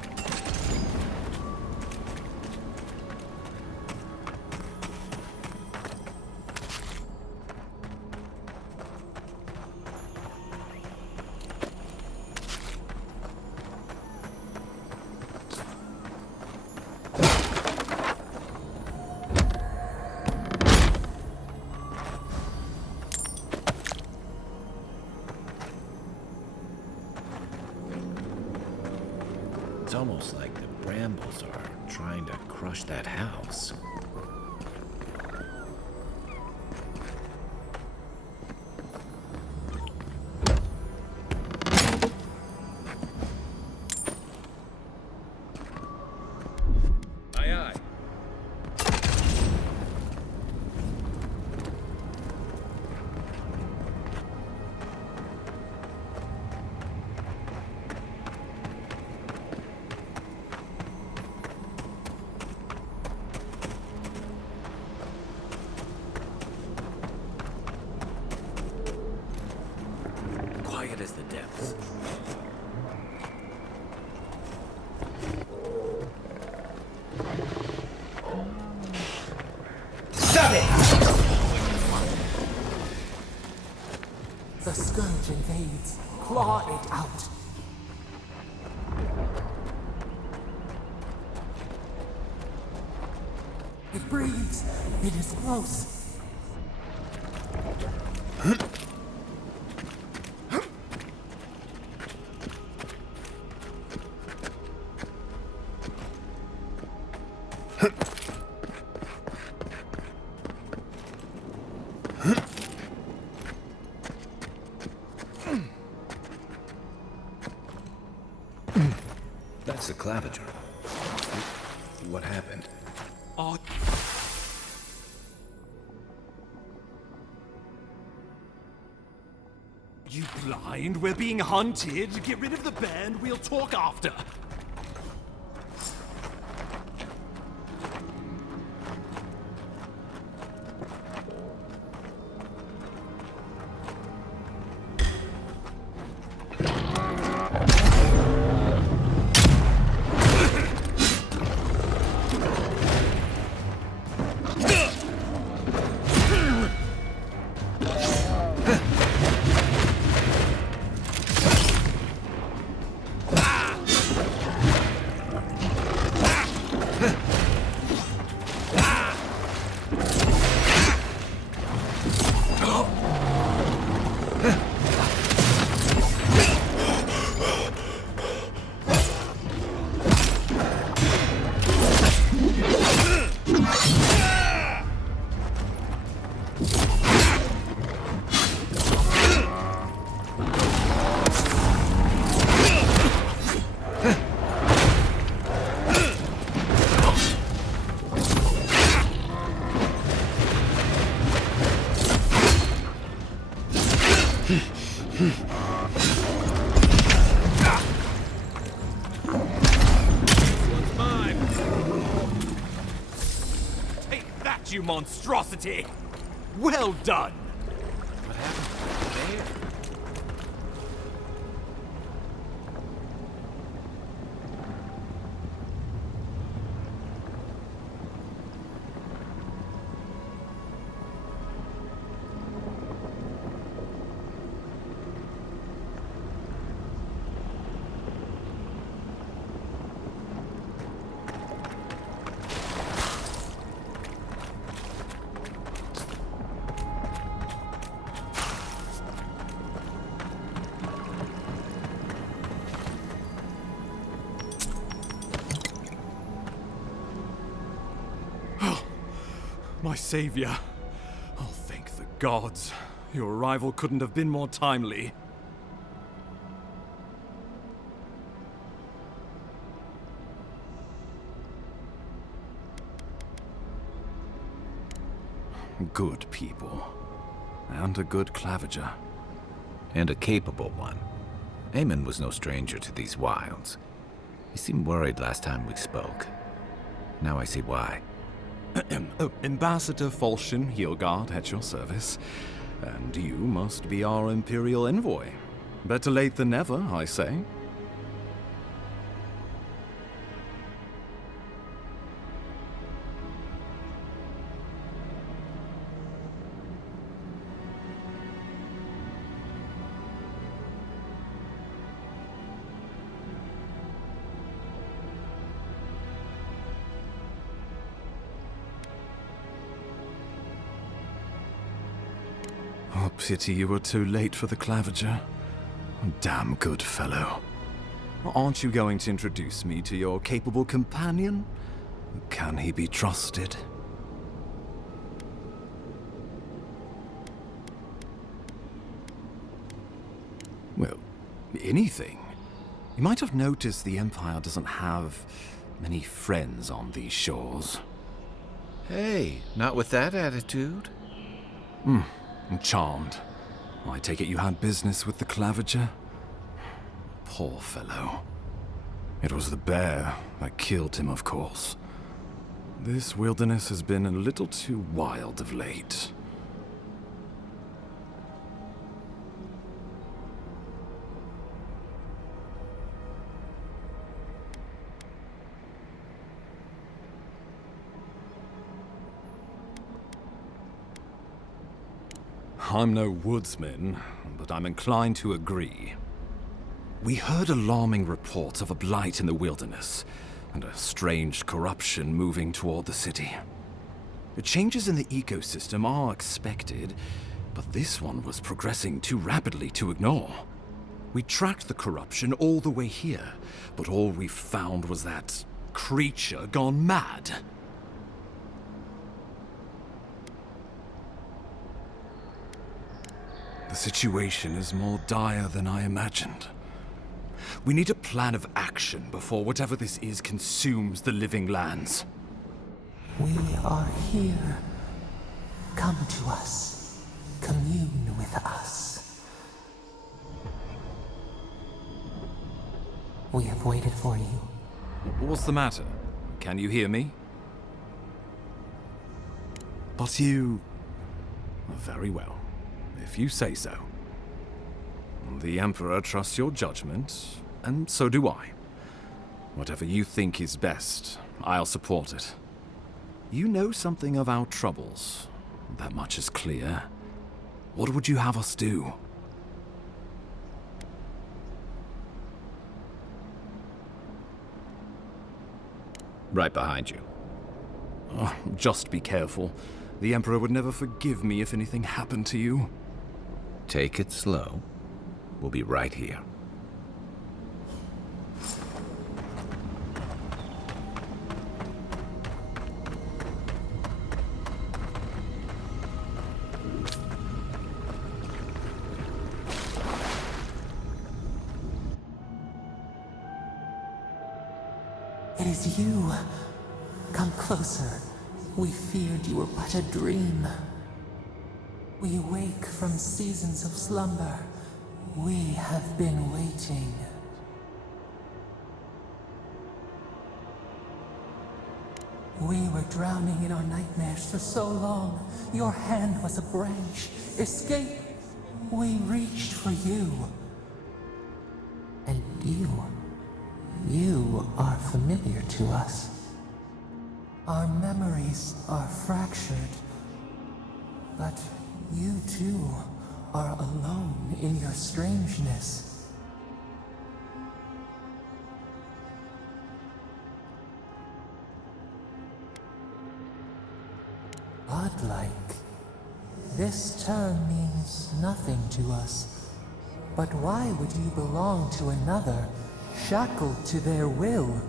It's almost like the brambles are trying to crush that house. Aye, aye. Quiet as the depths. The scourge invades. Claw it out. It breathes. It is close. That's the claviger. What happened? Oh. You blind? mind. We're being hunted. Get rid of the bear and we'll talk after. You monstrosity! Well done! What happened? Mayor? My savior. Oh, thank the gods. Your arrival couldn't have been more timely. Good people. And a good clavager. And a capable one. Eamon was no stranger to these wilds. He seemed worried last time we spoke. Now I see why. Ambassador Falchion Heelguard at your service. And you must be our Imperial envoy. Better late than never, I say. Oh, pity you were too late for the clavager. Damn good fellow. Aren't you going to introduce me to your capable companion? Can he be trusted? Well, anything. You might have noticed the Empire doesn't have many friends on these shores. Hey, not with that attitude. I'm charmed. I take it you had business with the clavager? Poor fellow. It was the bear that killed him, of course. This wilderness has been a little too wild of late. I'm no woodsman, but I'm inclined to agree. We heard alarming reports of a blight in the wilderness, and a strange corruption moving toward the city. The changes in the ecosystem are expected, but this one was progressing too rapidly to ignore. We tracked the corruption all the way here, but all we found was that creature gone mad. The situation is more dire than I imagined. We need a plan of action before whatever this is consumes the living lands. We are here. Come to us. Commune with us. We have waited for you. What's the matter? Can you hear me? But you... Very well, if you say so. The Emperor trusts your judgment, and so do I. Whatever you think is best, I'll support it. You know something of our troubles. That much is clear. What would you have us do? Right behind you. Oh, just be careful. The Emperor would never forgive me if anything happened to you. Take it slow. We'll be right here. It is you. Come closer. We feared you were but a dream. We wake from seasons of slumber. We have been waiting. We were drowning in our nightmares for so long. Your hand was a branch. Escape! We reached for you. And you are familiar to us. Our memories are fractured. But you too are alone in your strangeness. Godlike. This term means nothing to us. But why would you belong to another, shackled to their will?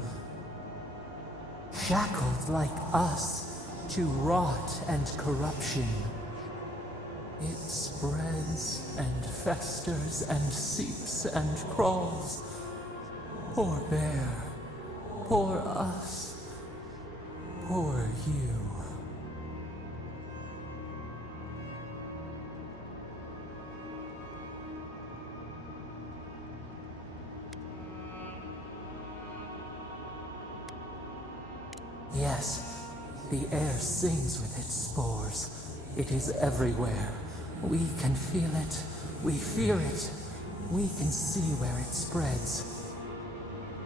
Shackled like us to rot and corruption. It spreads and festers and seeps and crawls. Poor bear. Poor us. Poor you. Yes, the air sings with its spores. It is everywhere. We can feel it. We fear it. We can see where it spreads.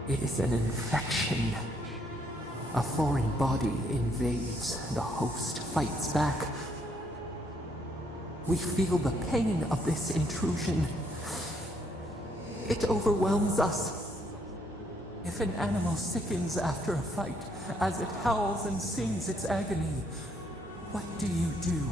It is an infection. A foreign body invades. The host fights back. We feel the pain of this intrusion. It overwhelms us. If an animal sickens after a fight, as it howls and sings its agony, what do you do?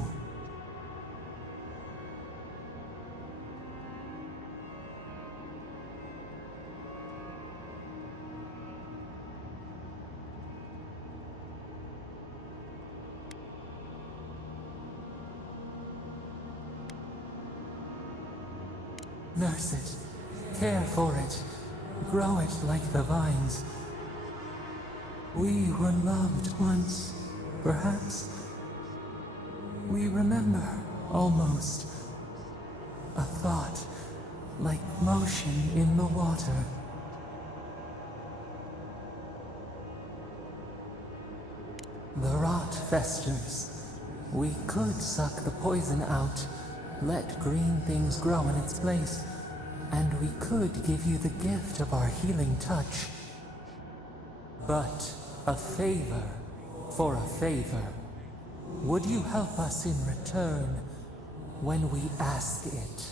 Nurse it, care for it, grow it like the vines. We were loved once, perhaps. We remember, almost. A thought, like motion in the water. The rot festers. We could suck the poison out, let green things grow in its place, and we could give you the gift of our healing touch. But a favor for a favor. Would you help us in return when we ask it?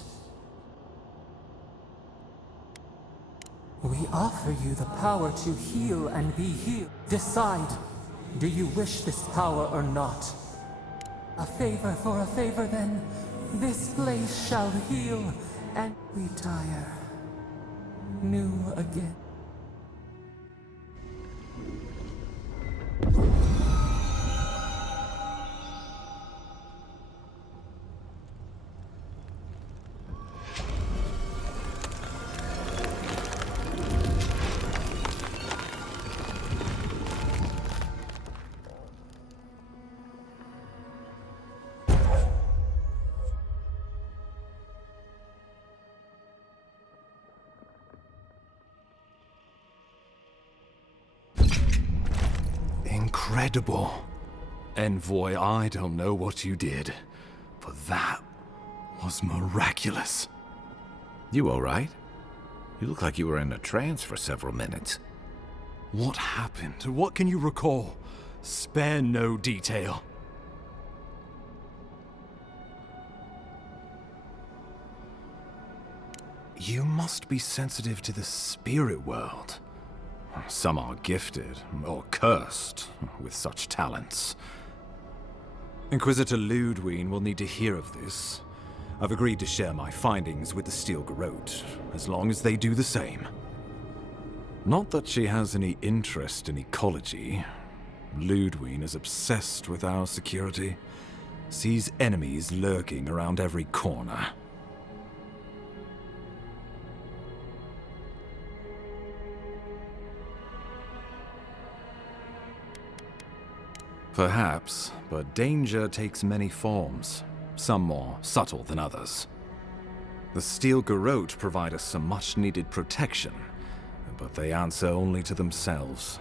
We offer you the power to heal and be healed. Decide, do you wish this power or not? A favor for a favor then. This place shall heal and retire. New again. incredible. Envoy, I don't know what you did, but that was miraculous. You all right? You look like you were in a trance for several minutes. What happened? What can you recall? Spare no detail. You must be sensitive to the spirit world. Some are gifted, or cursed, with such talents. Inquisitor Ludwig will need to hear of this. I've agreed to share my findings with the Steel Garrote, as long as they do the same. Not that she has any interest in ecology. Ludwig is obsessed with our security, sees enemies lurking around every corner. Perhaps, but danger takes many forms, some more subtle than others. The Steel Garrote provide us some much-needed protection, but they answer only to themselves.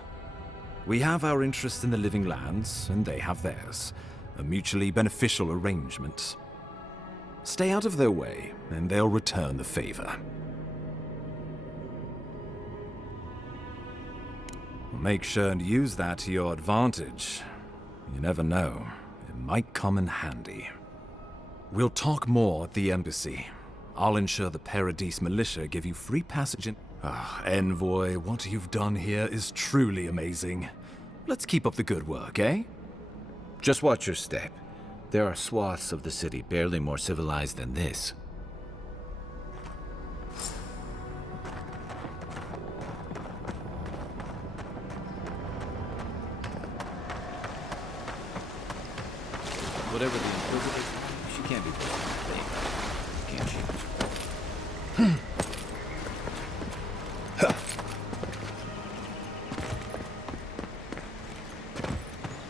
We have our interest in the living lands, and they have theirs, a mutually beneficial arrangement. Stay out of their way, and they'll return the favor. Make sure and use that to your advantage. You never know. It might come in handy. We'll talk more at the embassy. I'll ensure the Paradise militia give you free passage in... Envoy, what you've done here is truly amazing. Let's keep up the good work, eh? Just watch your step. There are swaths of the city barely more civilized than this. Whatever the Inquisitor, she can't be big, can she?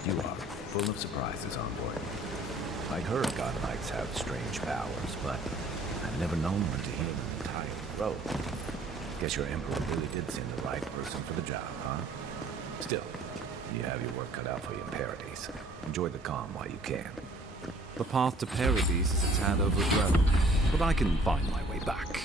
You are full of surprises, Envoy. I'd heard God Knights have strange powers, but I've never known one to heal an entire road. Guess your Emperor really did send the right person for the job, huh? Still, you have your work cut out for you in Paradise. Enjoy the calm while you can. The path to Paradise is a tad overgrown, but I can find my way back.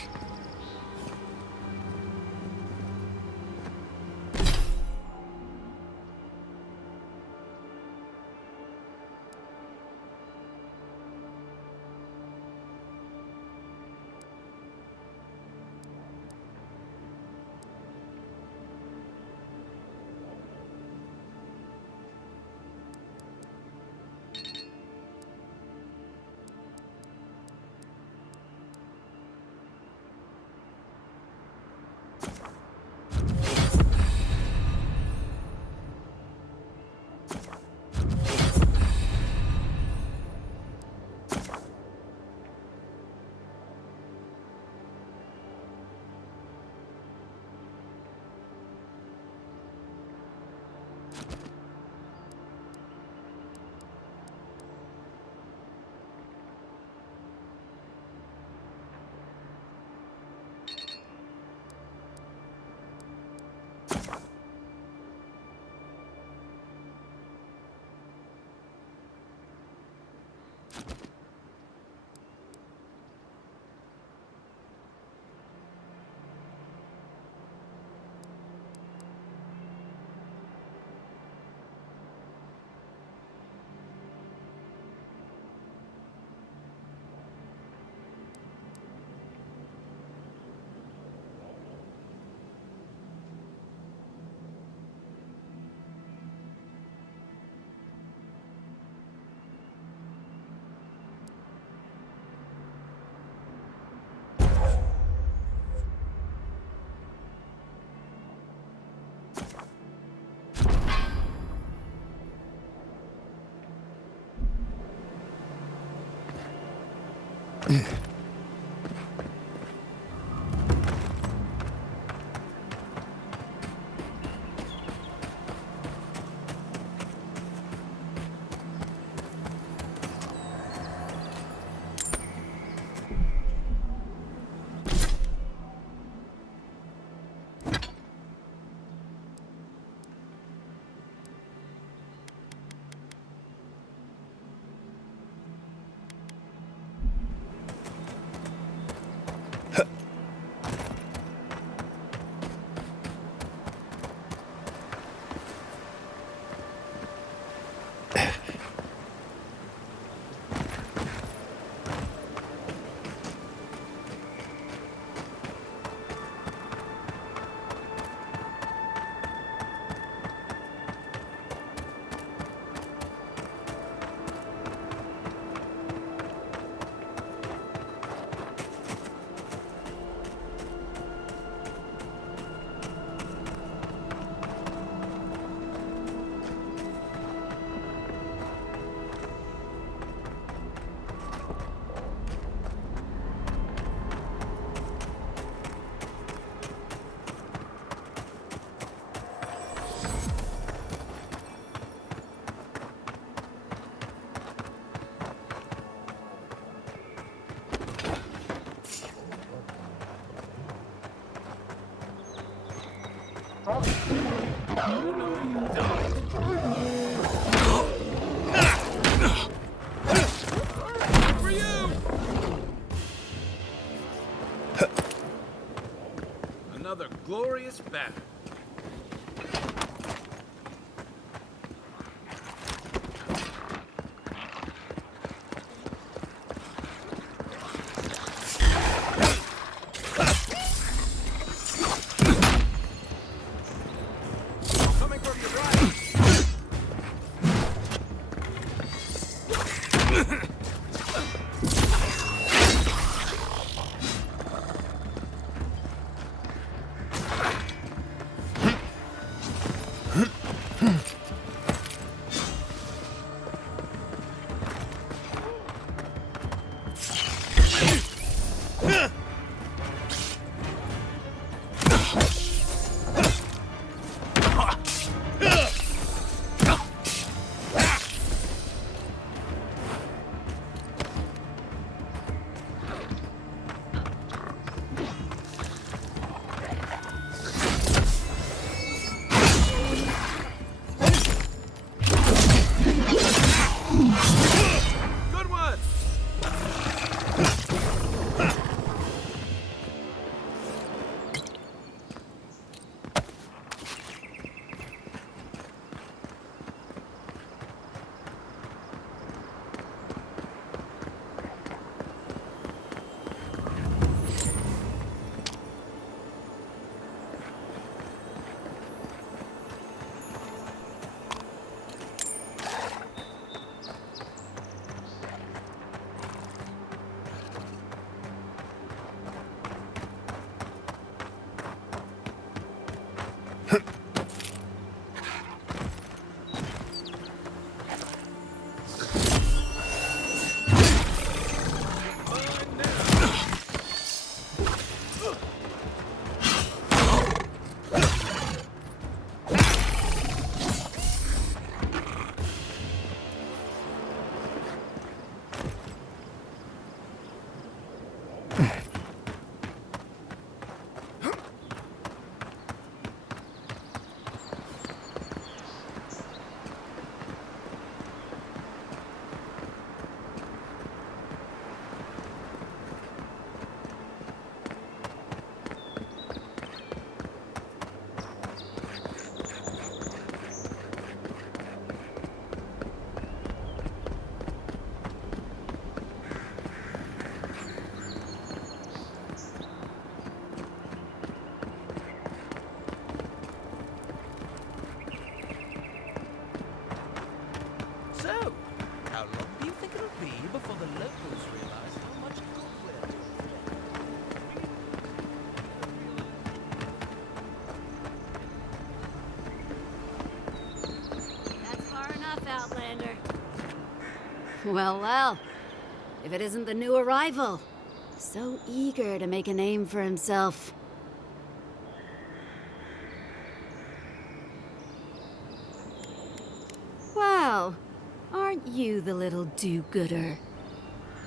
For you! Another glorious battle. Coming from your right. Good one! So, how long do you think it'll be before the locals realize how much good we're doing? That's far enough, Outlander. Well, well. If it isn't the new arrival. So eager to make a name for himself. Well, aren't you the little do-gooder?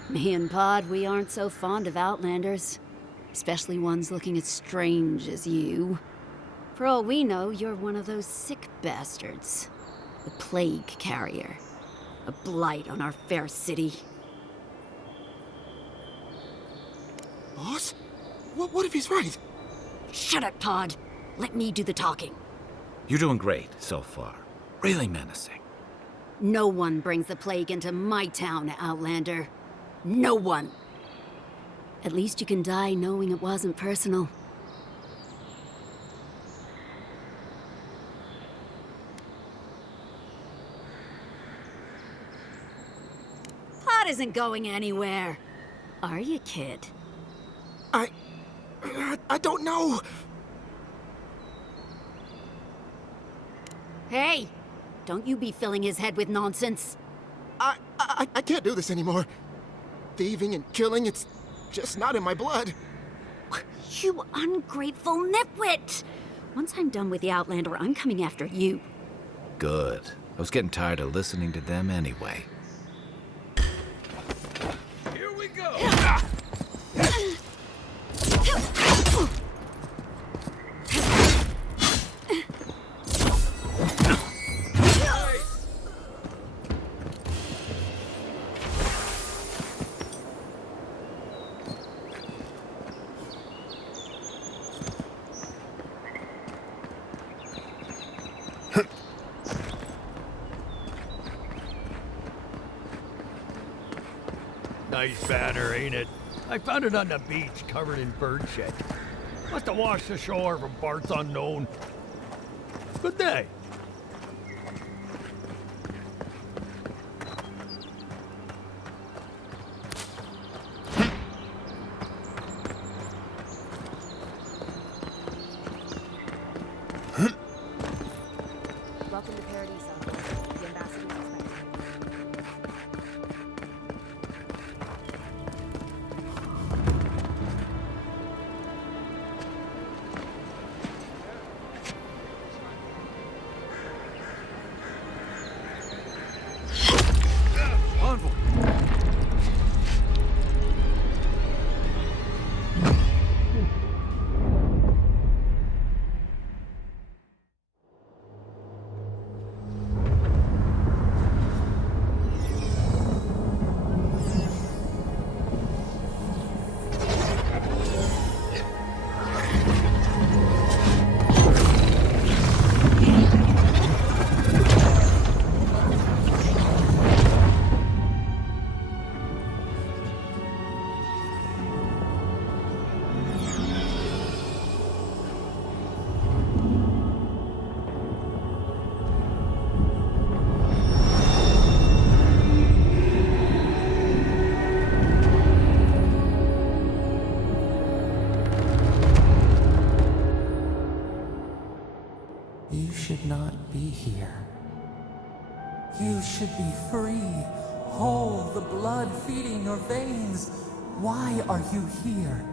Me and Pod, we aren't so fond of Outlanders. Especially ones looking as strange as you. For all we know, you're one of those sick bastards. The plague carrier. A blight on our fair city. Boss? What if he's right? Shut up, Pod. Let me do the talking. You're doing great so far. Really menacing. No one brings the plague into my town, Outlander. No one. At least you can die knowing it wasn't personal. Pod isn't going anywhere. Are you, kid? I don't know. Hey! Don't you be filling his head with nonsense. I can't do this anymore. Thieving and killing, it's just not in my blood. You ungrateful nitwit! Once I'm done with the Outlander, I'm coming after you. Good. I was getting tired of listening to them anyway. Here we go! Nice banner, ain't it? I found it on the beach, covered in bird shit. Must have washed ashore from parts unknown. Good day. Welcome to Paradise, Envoy. The ambassador is expecting Envoy! You should not be here. You should be free, whole, the blood feeding your veins. Why are you here?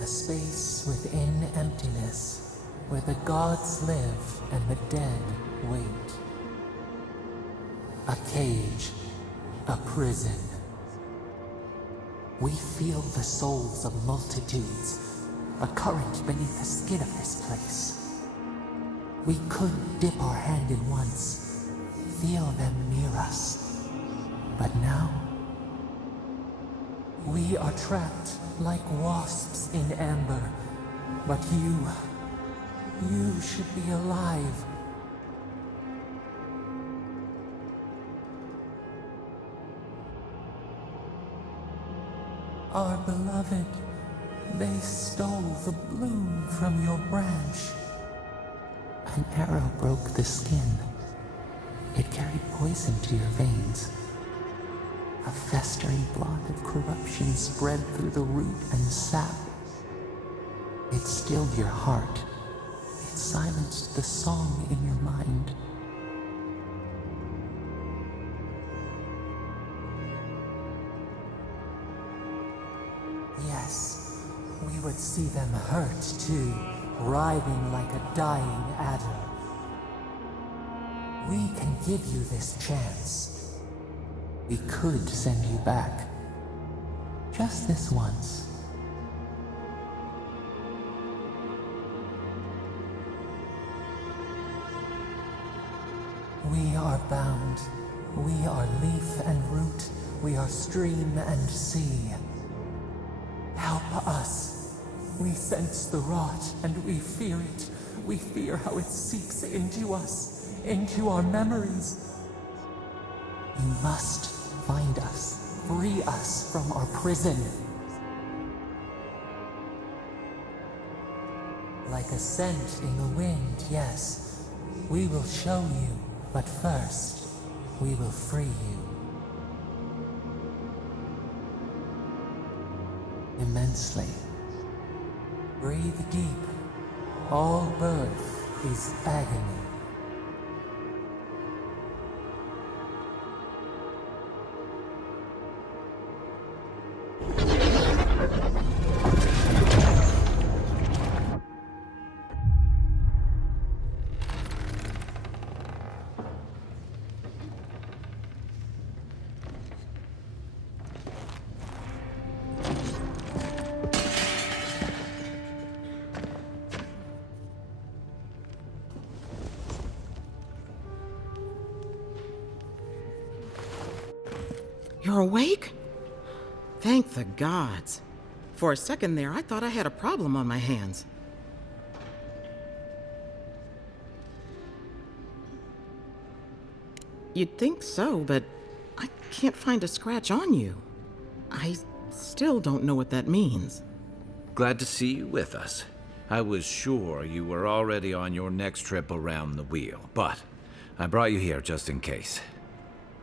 A space within emptiness, where the gods live and the dead wait. A cage, a prison. We feel the souls of multitudes, a current beneath the skin of this place. We could dip our hand in once, feel them near us. But now, we are trapped like wasps in amber. But you should be alive. Our beloved, they stole the bloom from your branch. An arrow broke the skin. It carried poison to your veins. A festering blot of corruption spread through the root and sap. It stilled your heart. It silenced the song in your mind. Yes, we would see them hurt too, writhing like a dying adder. We can give you this chance. We could send you back. Just this once. We are bound. We are leaf and root. We are stream and sea. Help us. We sense the rot and we fear it. We fear how it seeps into us, into our memories. You must find us, free us from our prison. Like a scent in the wind, yes. We will show you, but first, we will free you. Immensely. Breathe deep. All birth is agony. You're awake? Thank the gods. For a second there, I thought I had a problem on my hands. You'd think so, but I can't find a scratch on you. I still don't know what that means. Glad to see you with us. I was sure you were already on your next trip around the wheel, but I brought you here just in case.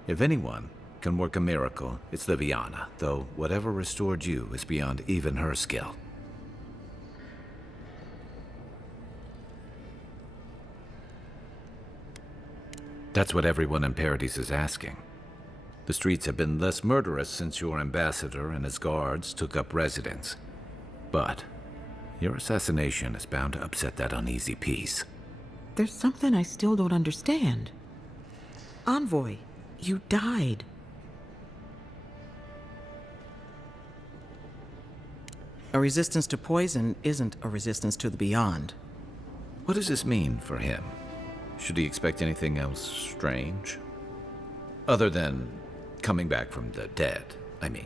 If anyone can work a miracle, it's Liviana, though whatever restored you is beyond even her skill. That's what everyone in Paradise is asking. The streets have been less murderous since your ambassador and his guards took up residence. But your assassination is bound to upset that uneasy peace. There's something I still don't understand. Envoy, you died. A resistance to poison isn't a resistance to the beyond. What does this mean for him? Should he expect anything else strange? Other than coming back from the dead, I mean.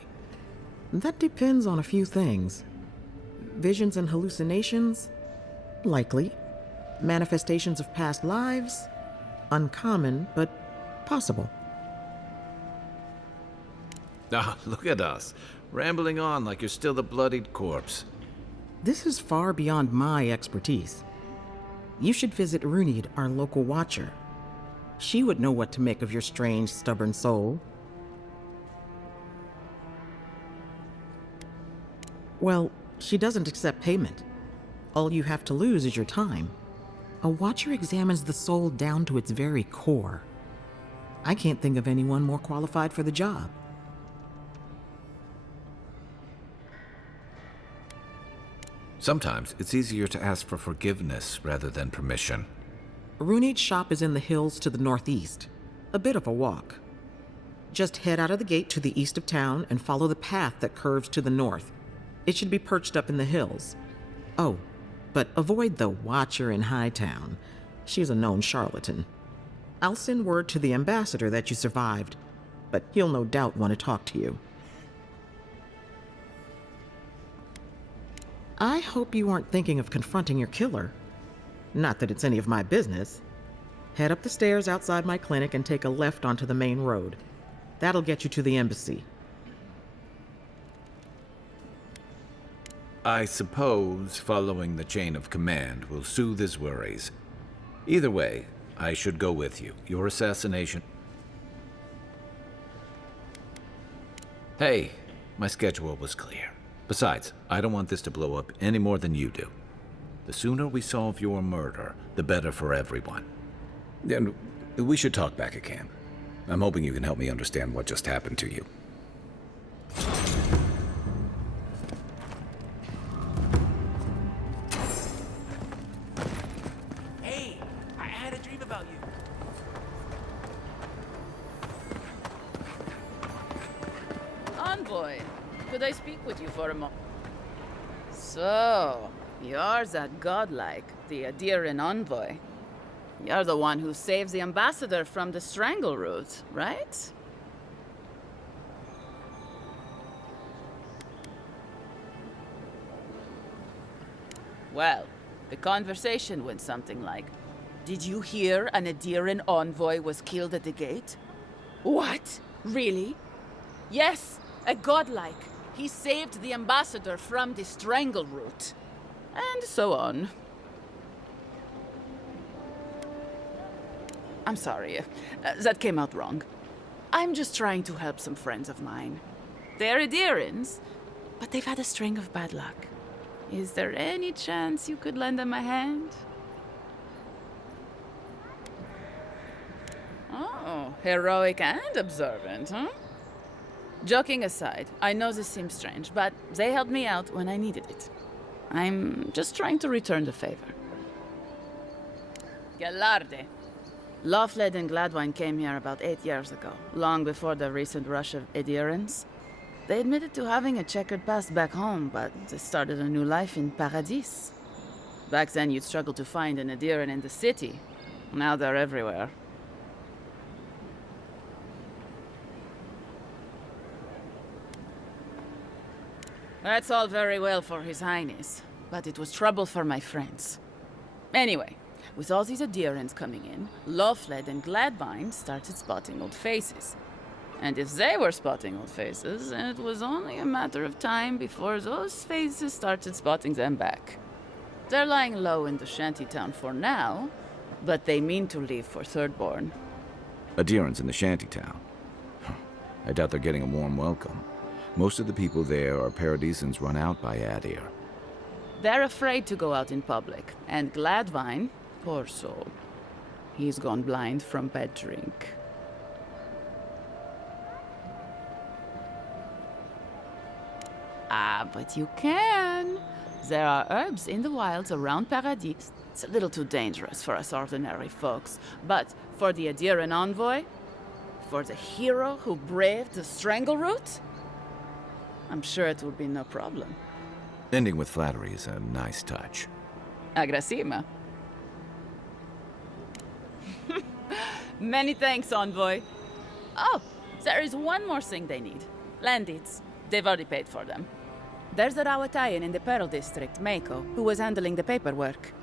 That depends on a few things. Visions and hallucinations? Likely. Manifestations of past lives? Uncommon, but possible. Ah, look at us, rambling on like you're still the bloodied corpse. This is far beyond my expertise. You should visit Runid, our local watcher. She would know what to make of your strange, stubborn soul. Well, she doesn't accept payment. All you have to lose is your time. A watcher examines the soul down to its very core. I can't think of anyone more qualified for the job. Sometimes it's easier to ask for forgiveness rather than permission. Runid's shop is in the hills to the northeast. A bit of a walk. Just head out of the gate to the east of town and follow the path that curves to the north. It should be perched up in the hills. Oh, but avoid the Watcher in Hightown. She's a known charlatan. I'll send word to the ambassador that you survived, but he'll no doubt want to talk to you. I hope you aren't thinking of confronting your killer. Not that it's any of my business. Head up the stairs outside my clinic and take a left onto the main road. That'll get you to the embassy. I suppose following the chain of command will soothe his worries. Either way, I should go with you. Your assassination... Hey, my schedule was clear. Besides, I don't want this to blow up any more than you do. The sooner we solve your murder, the better for everyone. And we should talk back at camp. I'm hoping you can help me understand what just happened to you. Hey, I had a dream about you. Envoy, could I speak with you for a moment? So, you're that godlike, the Adiran envoy. You're the one who saves the ambassador from the strangle root, right? Well, the conversation went something like, did you hear an Adiran envoy was killed at the gate? What? Really? Yes, a godlike. He saved the ambassador from the strangle root. And so on. I'm sorry. That came out wrong. I'm just trying to help some friends of mine. They're Adirans, but they've had a string of bad luck. Is there any chance you could lend them a hand? Oh, heroic and observant, huh? Joking aside, I know this seems strange, but they helped me out when I needed it. I'm just trying to return the favor. Galarde. Lofled and Gladwine came here about 8 years ago, long before the recent rush of Edirans. They admitted to having a checkered past back home, but they started a new life in Paradis. Back then, you'd struggle to find an Ediran in the city. Now they're everywhere. That's all very well for His Highness, but it was trouble for my friends. Anyway, with all these adherents coming in, Lofled and Gladvine started spotting old faces. And if they were spotting old faces, it was only a matter of time before those faces started spotting them back. They're lying low in the shantytown for now, but they mean to leave for Thirdborn. Adherents in the shantytown. I doubt they're getting a warm welcome. Most of the people there are Paradisans run out by Adir. They're afraid to go out in public, and Gladvine, poor soul, he's gone blind from bad drink. Ah, but you can. There are herbs in the wilds around Paradis. It's a little too dangerous for us ordinary folks, but for the Adiran envoy, for the hero who braved the Strangleroot, I'm sure it will be no problem. Ending with flattery is a nice touch. Agrasima. Many thanks, envoy. Oh, there is one more thing they need. Land deeds. They've already paid for them. There's a Rawatayan in the Pearl District, Mako, who was handling the paperwork.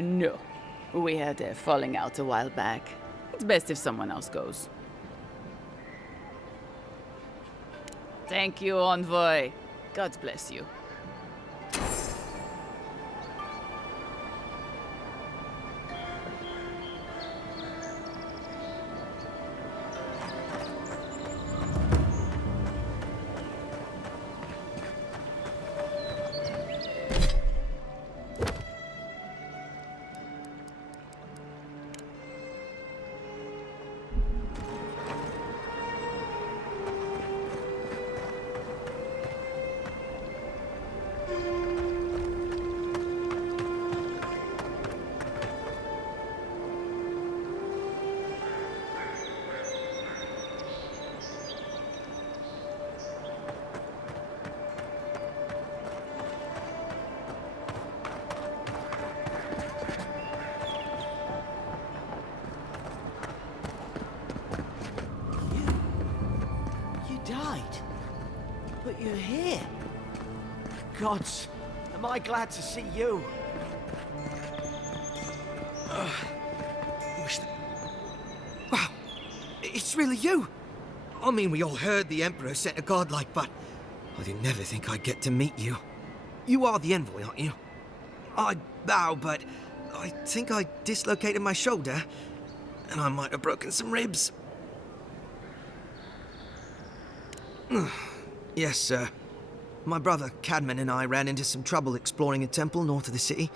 No. We had a falling out a while back. It's best if someone else goes. Thank you, envoy. God bless you. But you're here. Gods, am I glad to see you. Wow, it's really you. I mean, we all heard the Emperor sent a godlike, but I didn't never think I'd get to meet you. You are the envoy, aren't you? I bow, but I think I dislocated my shoulder, and I might have broken some ribs. Yes, sir. My brother, Cadman, and I ran into some trouble exploring a temple north of the city.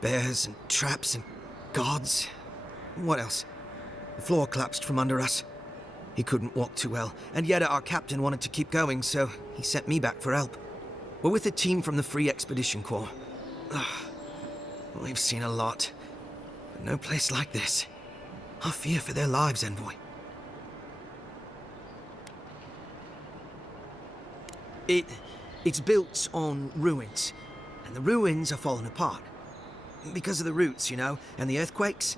Bears and traps and guards. What else? The floor collapsed from under us. He couldn't walk too well, and yet our captain wanted to keep going, so he sent me back for help. We're with a team from the Free Expedition Corps. We've seen a lot, but no place like this. I fear for their lives, envoy. It's built on ruins, and the ruins are falling apart. Because of the roots, you know, and the earthquakes.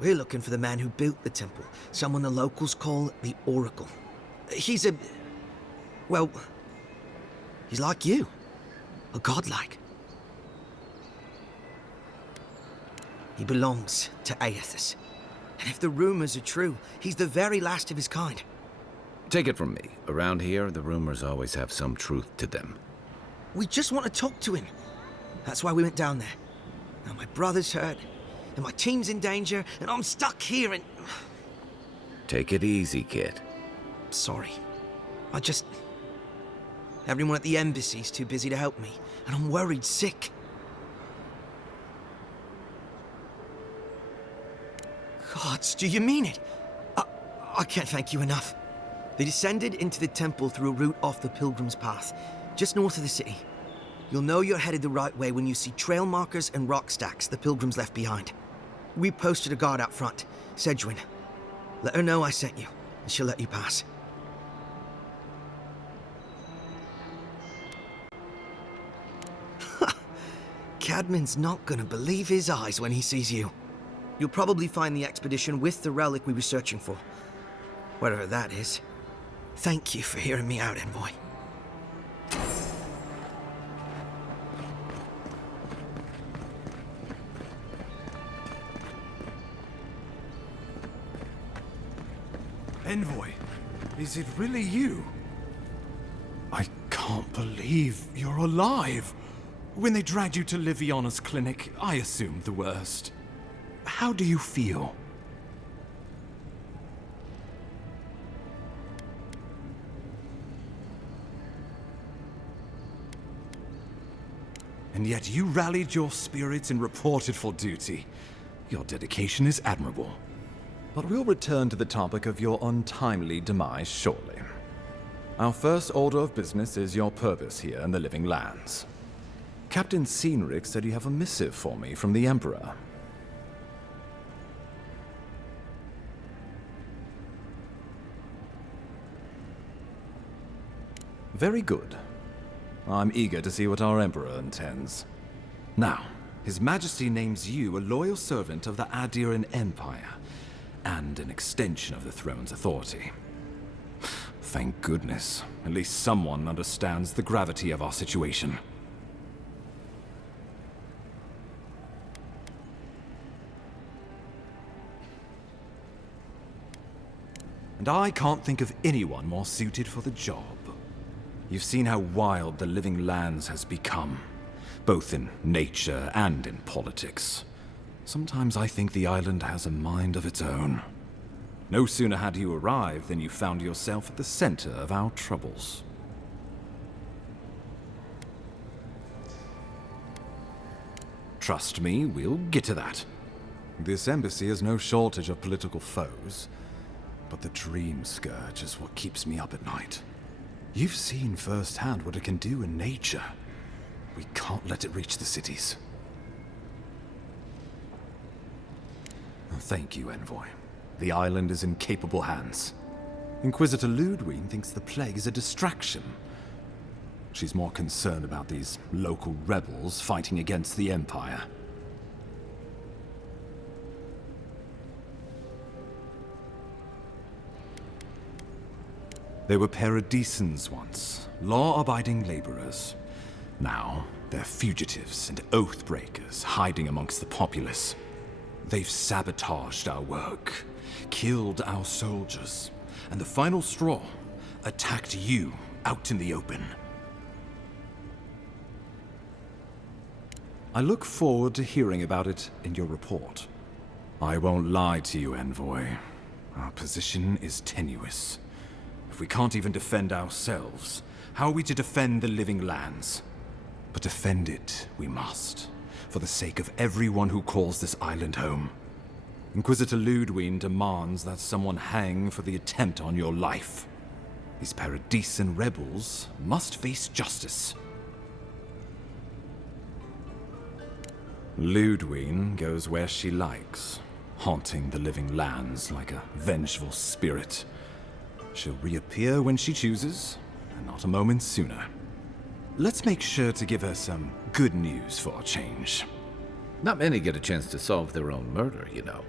We're looking for the man who built the temple, someone the locals call the Oracle. He's a... well, he's like you. A godlike. He belongs to Aethys. And if the rumors are true, he's the very last of his kind. Take it from me. Around here, the rumors always have some truth to them. We just want to talk to him. That's why we went down there. Now my brother's hurt, and my team's in danger, and I'm stuck here and... Take it easy, kid. Sorry. Everyone at the embassy's too busy to help me, and I'm worried sick. Gods, do you mean it? I can't thank you enough. They descended into the temple through a route off the Pilgrim's Path, just north of the city. You'll know you're headed the right way when you see trail markers and rock stacks the Pilgrims left behind. We posted a guard out front, Sedgwin. Let her know I sent you, and she'll let you pass. Cadman's not gonna believe his eyes when he sees you. You'll probably find the expedition with the relic we were searching for. Whatever that is. Thank you for hearing me out, Envoy. Envoy, is it really you? I can't believe you're alive. When they dragged you to Liviana's clinic, I assumed the worst. How do you feel? And yet you rallied your spirits and reported for duty. Your dedication is admirable. But we'll return to the topic of your untimely demise shortly. Our first order of business is your purpose here in the Living Lands. Captain Cynric said you have a missive for me from the Emperor. Very good. I'm eager to see what our Emperor intends. Now, His Majesty names you a loyal servant of the Adiran Empire, and an extension of the throne's authority. Thank goodness. At least someone understands the gravity of our situation. And I can't think of anyone more suited for the job. You've seen how wild the Living Lands has become, both in nature and in politics. Sometimes I think the island has a mind of its own. No sooner had you arrived than you found yourself at the center of our troubles. Trust me, we'll get to that. This embassy has no shortage of political foes, but the Dream Scourge is what keeps me up at night. You've seen firsthand what it can do in nature. We can't let it reach the cities. Thank you, Envoy. The island is in capable hands. Inquisitor Ludwig thinks the plague is a distraction. She's more concerned about these local rebels fighting against the Empire. They were Paradisans once, law-abiding laborers. Now, they're fugitives and oath-breakers hiding amongst the populace. They've sabotaged our work, killed our soldiers, and the final straw, attacked you out in the open. I look forward to hearing about it in your report. I won't lie to you, Envoy. Our position is tenuous. If we can't even defend ourselves, how are we to defend the Living Lands? But defend it we must, for the sake of everyone who calls this island home. Inquisitor Ludwig demands that someone hang for the attempt on your life. These Paradisan rebels must face justice. Ludwig goes where she likes, haunting the Living Lands like a vengeful spirit. She'll reappear when she chooses, and not a moment sooner. Let's make sure to give her some good news for a change. Not many get a chance to solve their own murder, you know.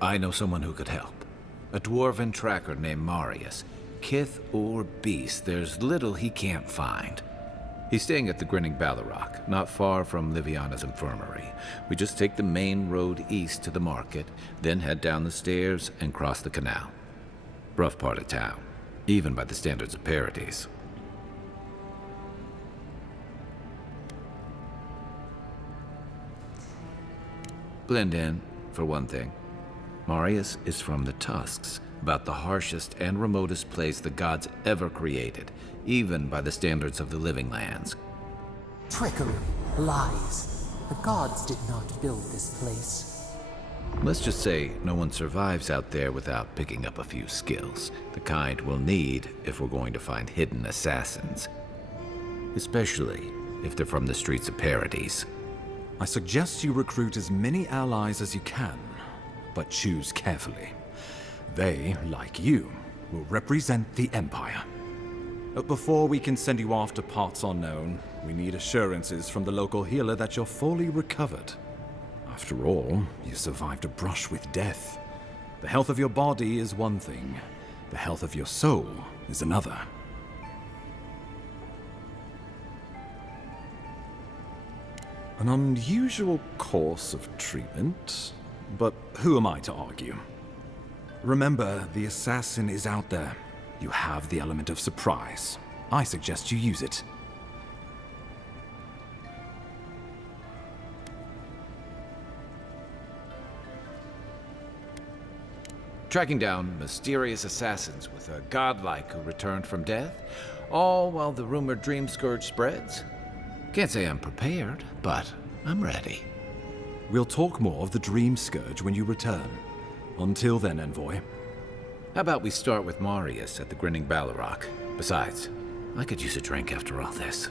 I know someone who could help. A dwarven tracker named Marius. Kith or beast, there's little he can't find. He's staying at the Grinning Ballarrock, not far from Liviana's infirmary. We just take the main road east to the market, then head down the stairs and cross the canal. Rough part of town, even by the standards of Paradis. Blend in, for one thing. Marius is from the Tusks, about the harshest and remotest place the gods ever created, even by the standards of the Living Lands. Trickery, lies. The gods did not build this place. Let's just say no one survives out there without picking up a few skills, the kind we'll need if we're going to find hidden assassins. Especially if they're from the streets of Paradise. I suggest you recruit as many allies as you can, but choose carefully. They, like you, will represent the Empire. But before we can send you off to parts unknown, we need assurances from the local healer that you're fully recovered. After all, you survived a brush with death. The health of your body is one thing, the health of your soul is another. An unusual course of treatment, but who am I to argue? Remember, the assassin is out there. You have the element of surprise. I suggest you use it. Tracking down mysterious assassins with a godlike who returned from death, all while the rumored dream scourge spreads. Can't say I'm prepared, but I'm ready. We'll talk more of the dream scourge when you return. Until then, Envoy. How about we start with Marius at the Grinning Balrog? Besides, I could use a drink after all this.